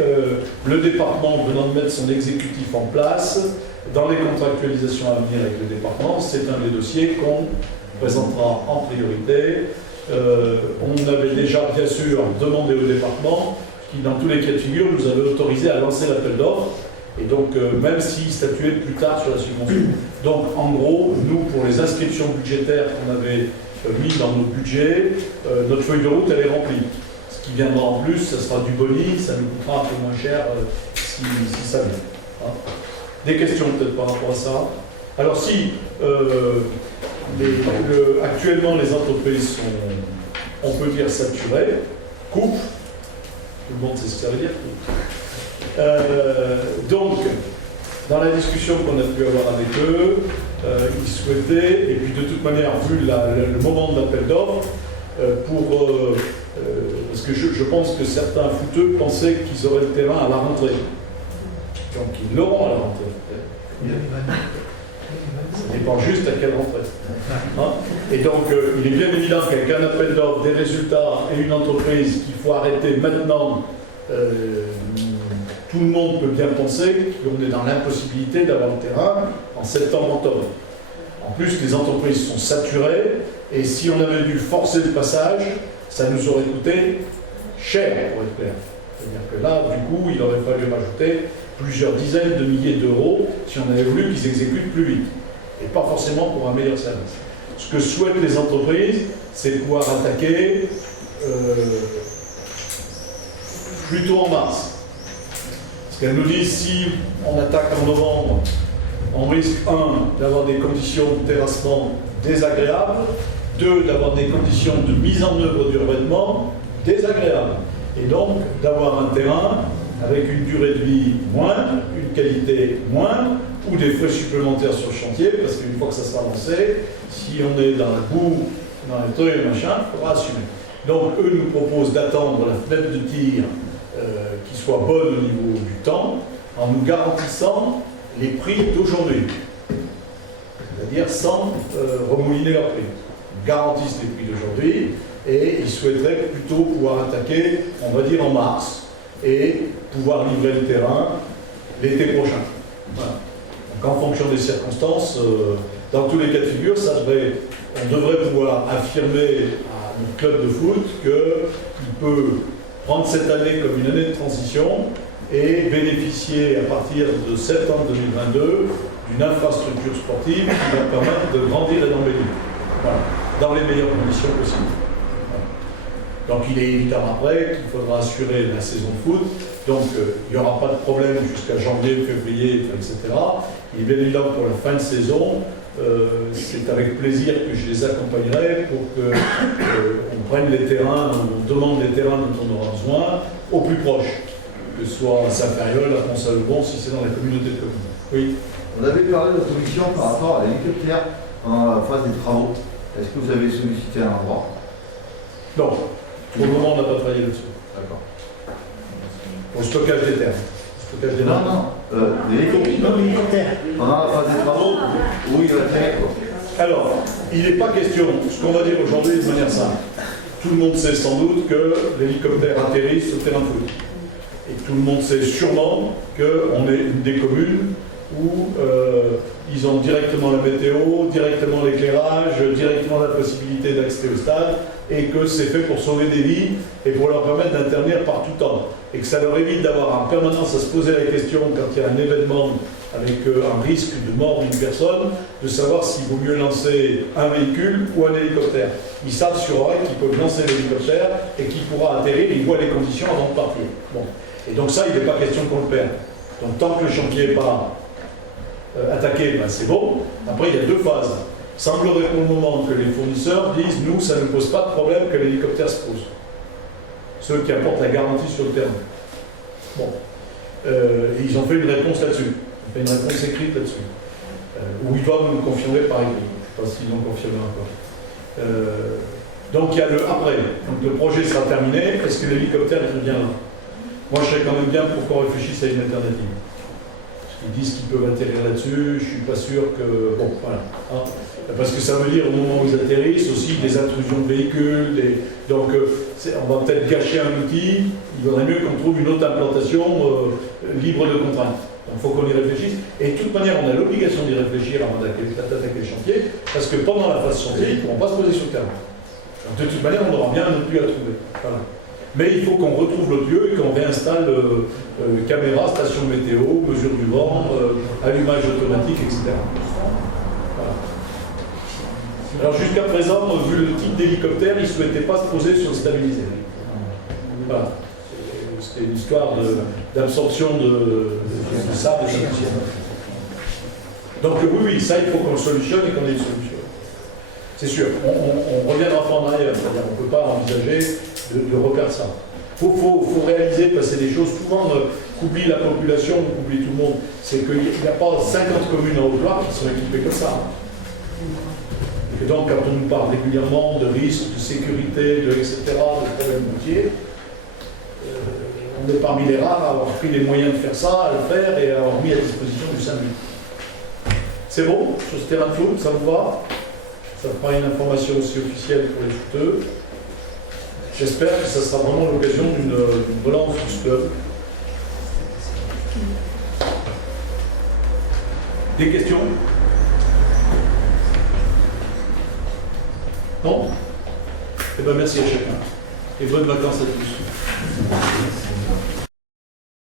le département venant de mettre son exécutif en place, dans les contractualisations à venir avec le département, c'est un des dossiers qu'on présentera en priorité. On avait déjà, bien sûr, demandé au département, qui, dans tous les cas de figure, nous avait autorisé à lancer l'appel d'offres, et donc, même s'il statuait plus tard sur la subvention. Donc, en gros, nous, pour les inscriptions budgétaires qu'on avait mis dans notre budget, notre feuille de route, elle est remplie. Ce qui viendra en plus, ça sera du boni, ça nous coûtera un peu moins cher si ça vient. Hein. Des questions peut-être par rapport à ça? Alors si actuellement les entreprises sont, on peut dire, saturées, coupent, tout le monde sait ce que ça veut dire, donc, dans la discussion qu'on a pu avoir avec eux, ils souhaitaient, et puis de toute manière, vu le moment de l'appel d'offres, parce que je pense que certains footeux pensaient qu'ils auraient le terrain à la rentrée. Donc ils l'auront à la rentrée. Ça dépend juste à quelle rentrée. Hein? Et donc il est bien évident qu'avec un appel d'offres, des résultats et une entreprise qu'il faut arrêter maintenant, tout le monde peut bien penser qu'on est dans l'impossibilité d'avoir le terrain en septembre-octobre. En plus, les entreprises sont saturées, et si on avait dû forcer le passage, ça nous aurait coûté cher, pour être clair. C'est-à-dire que là, du coup, il aurait fallu rajouter plusieurs dizaines de milliers d'euros si on avait voulu qu'ils exécutent plus vite. Et pas forcément pour un meilleur service. Ce que souhaitent les entreprises, c'est pouvoir attaquer plutôt en mars. Parce qu'elles nous disent, si on attaque en novembre, on risque, 1, d'avoir des conditions de terrassement désagréables, 2, d'avoir des conditions de mise en œuvre du revêtement désagréables. Et donc, d'avoir un terrain avec une durée de vie moindre, une qualité moindre, ou des frais supplémentaires sur le chantier, parce qu'une fois que ça sera lancé, si on est dans la boue, dans les trucs et machin, il faudra assumer. Donc, eux nous proposent d'attendre la fenêtre de tir qui soit bonne au niveau du temps, en nous garantissant les prix d'aujourd'hui. C'est-à-dire sans remouliner leurs prix. Ils garantissent les prix d'aujourd'hui, et ils souhaiteraient plutôt pouvoir attaquer, on va dire, en mars, et pouvoir livrer le terrain l'été prochain. Voilà. Donc, en fonction des circonstances, dans tous les cas de figure, on devrait pouvoir affirmer à notre club de foot qu'il peut prendre cette année comme une année de transition et bénéficier à partir de septembre 2022 d'une infrastructure sportive qui va permettre de grandir et d'embellir. Voilà. Dans les meilleures conditions possibles. Voilà. Donc il est évident après qu'il faudra assurer la saison de foot. Donc il n'y aura pas de problème jusqu'à janvier, février, etc. Il est bien évident pour la fin de saison, c'est avec plaisir que je les accompagnerai pour qu'on prenne les terrains, on demande les terrains dont on aura besoin au plus proche, que ce soit à Saint-Périol, à Pont-Salobon, si c'est dans la communauté de communes. Oui. On avait parlé de la commission par rapport à l'hélicoptère en phase des travaux. Est-ce que vous avez sollicité un endroit? Non. Pour le moment, on n'a pas travaillé là-dessus. D'accord. Au stockage des terres. Non, l'hélicoptère. Pendant la phase des travaux, où il va atterrir, quoi. Alors, il n'est pas question, ce qu'on va dire aujourd'hui de manière simple. Tout le monde sait sans doute que l'hélicoptère atterrisse au terrain de foot. Et tout le monde sait sûrement qu'on est une des communes où ils ont directement la météo, directement l'éclairage, directement la possibilité d'accéder au stade, et que c'est fait pour sauver des vies et pour leur permettre d'intervenir par tout temps. Et que ça leur évite d'avoir en permanence à se poser la question, quand il y a un événement avec un risque de mort d'une personne, de savoir s'il vaut mieux lancer un véhicule ou un hélicoptère. Ils savent sur oreille qu'ils peuvent lancer l'hélicoptère et qu'il pourra atterrir, ils voient les conditions avant de partir. Bon. Et donc ça, il n'est pas question qu'on le perde. Donc tant que le chantier n'est pas attaqué, ben c'est bon. Après, il y a deux phases. Semblerait pour le moment que les fournisseurs disent, nous, ça ne pose pas de problème que l'hélicoptère se pose. Ceux qui apportent la garantie sur le terrain. Bon. Et ils ont fait une réponse là-dessus. Ils ont fait une réponse écrite là-dessus. Où ils doivent nous le confirmer par écrit. Je ne sais pas s'ils l'ont confirmé encore. Donc il y a le après. Donc le projet sera terminé. Est-ce que l'hélicoptère est bien là? Moi, je serais quand même bien pour qu'on réfléchisse à une alternative. Ils disent qu'ils peuvent atterrir là-dessus, je ne suis pas sûr que... Bon, voilà. Hein. Parce que ça veut dire, au moment où ils atterrissent, aussi des intrusions de véhicules, donc on va peut-être gâcher un outil, il vaudrait mieux qu'on trouve une autre implantation libre de contraintes. Donc il faut qu'on y réfléchisse. Et de toute manière, on a l'obligation d'y réfléchir avant d'attaquer le chantier, parce que pendant la phase chantier, ils ne pourront pas se poser sur le terrain. Donc, de toute manière, on aura bien un autre lieu à trouver. Voilà. Mais il faut qu'on retrouve l'autre lieu et qu'on réinstalle caméra, station météo, mesure du vent, allumage automatique, etc. Voilà. Alors jusqu'à présent, vu le type d'hélicoptère, ils ne souhaitaient pas se poser sur le stabilisé. Voilà. C'était une histoire d'absorption de sable et de poussière. Donc oui, ça, il faut qu'on le solutionne et qu'on ait une solution. C'est sûr, on reviendra pas en arrière, c'est-à-dire on ne peut pas envisager de refaire ça. Il faut réaliser, parce que c'est des choses souvent qu'oublie la population, qu'oublie tout le monde, c'est qu'il n'y a pas 50 communes en Haute-Loire qui sont équipées comme ça. Et donc quand on nous parle régulièrement de risques, de sécurité, etc., de problèmes routiers, on est parmi les rares à avoir pris les moyens de faire ça, à le faire et à avoir mis à disposition du SAMU. C'est bon, sur ce terrain de foot, ça vous va? Ça fera une information aussi officielle pour les footeux. J'espère que ça sera vraiment l'occasion d'une relance du club. Des questions? Non? Eh bien merci à chacun. Et bonnes vacances à tous.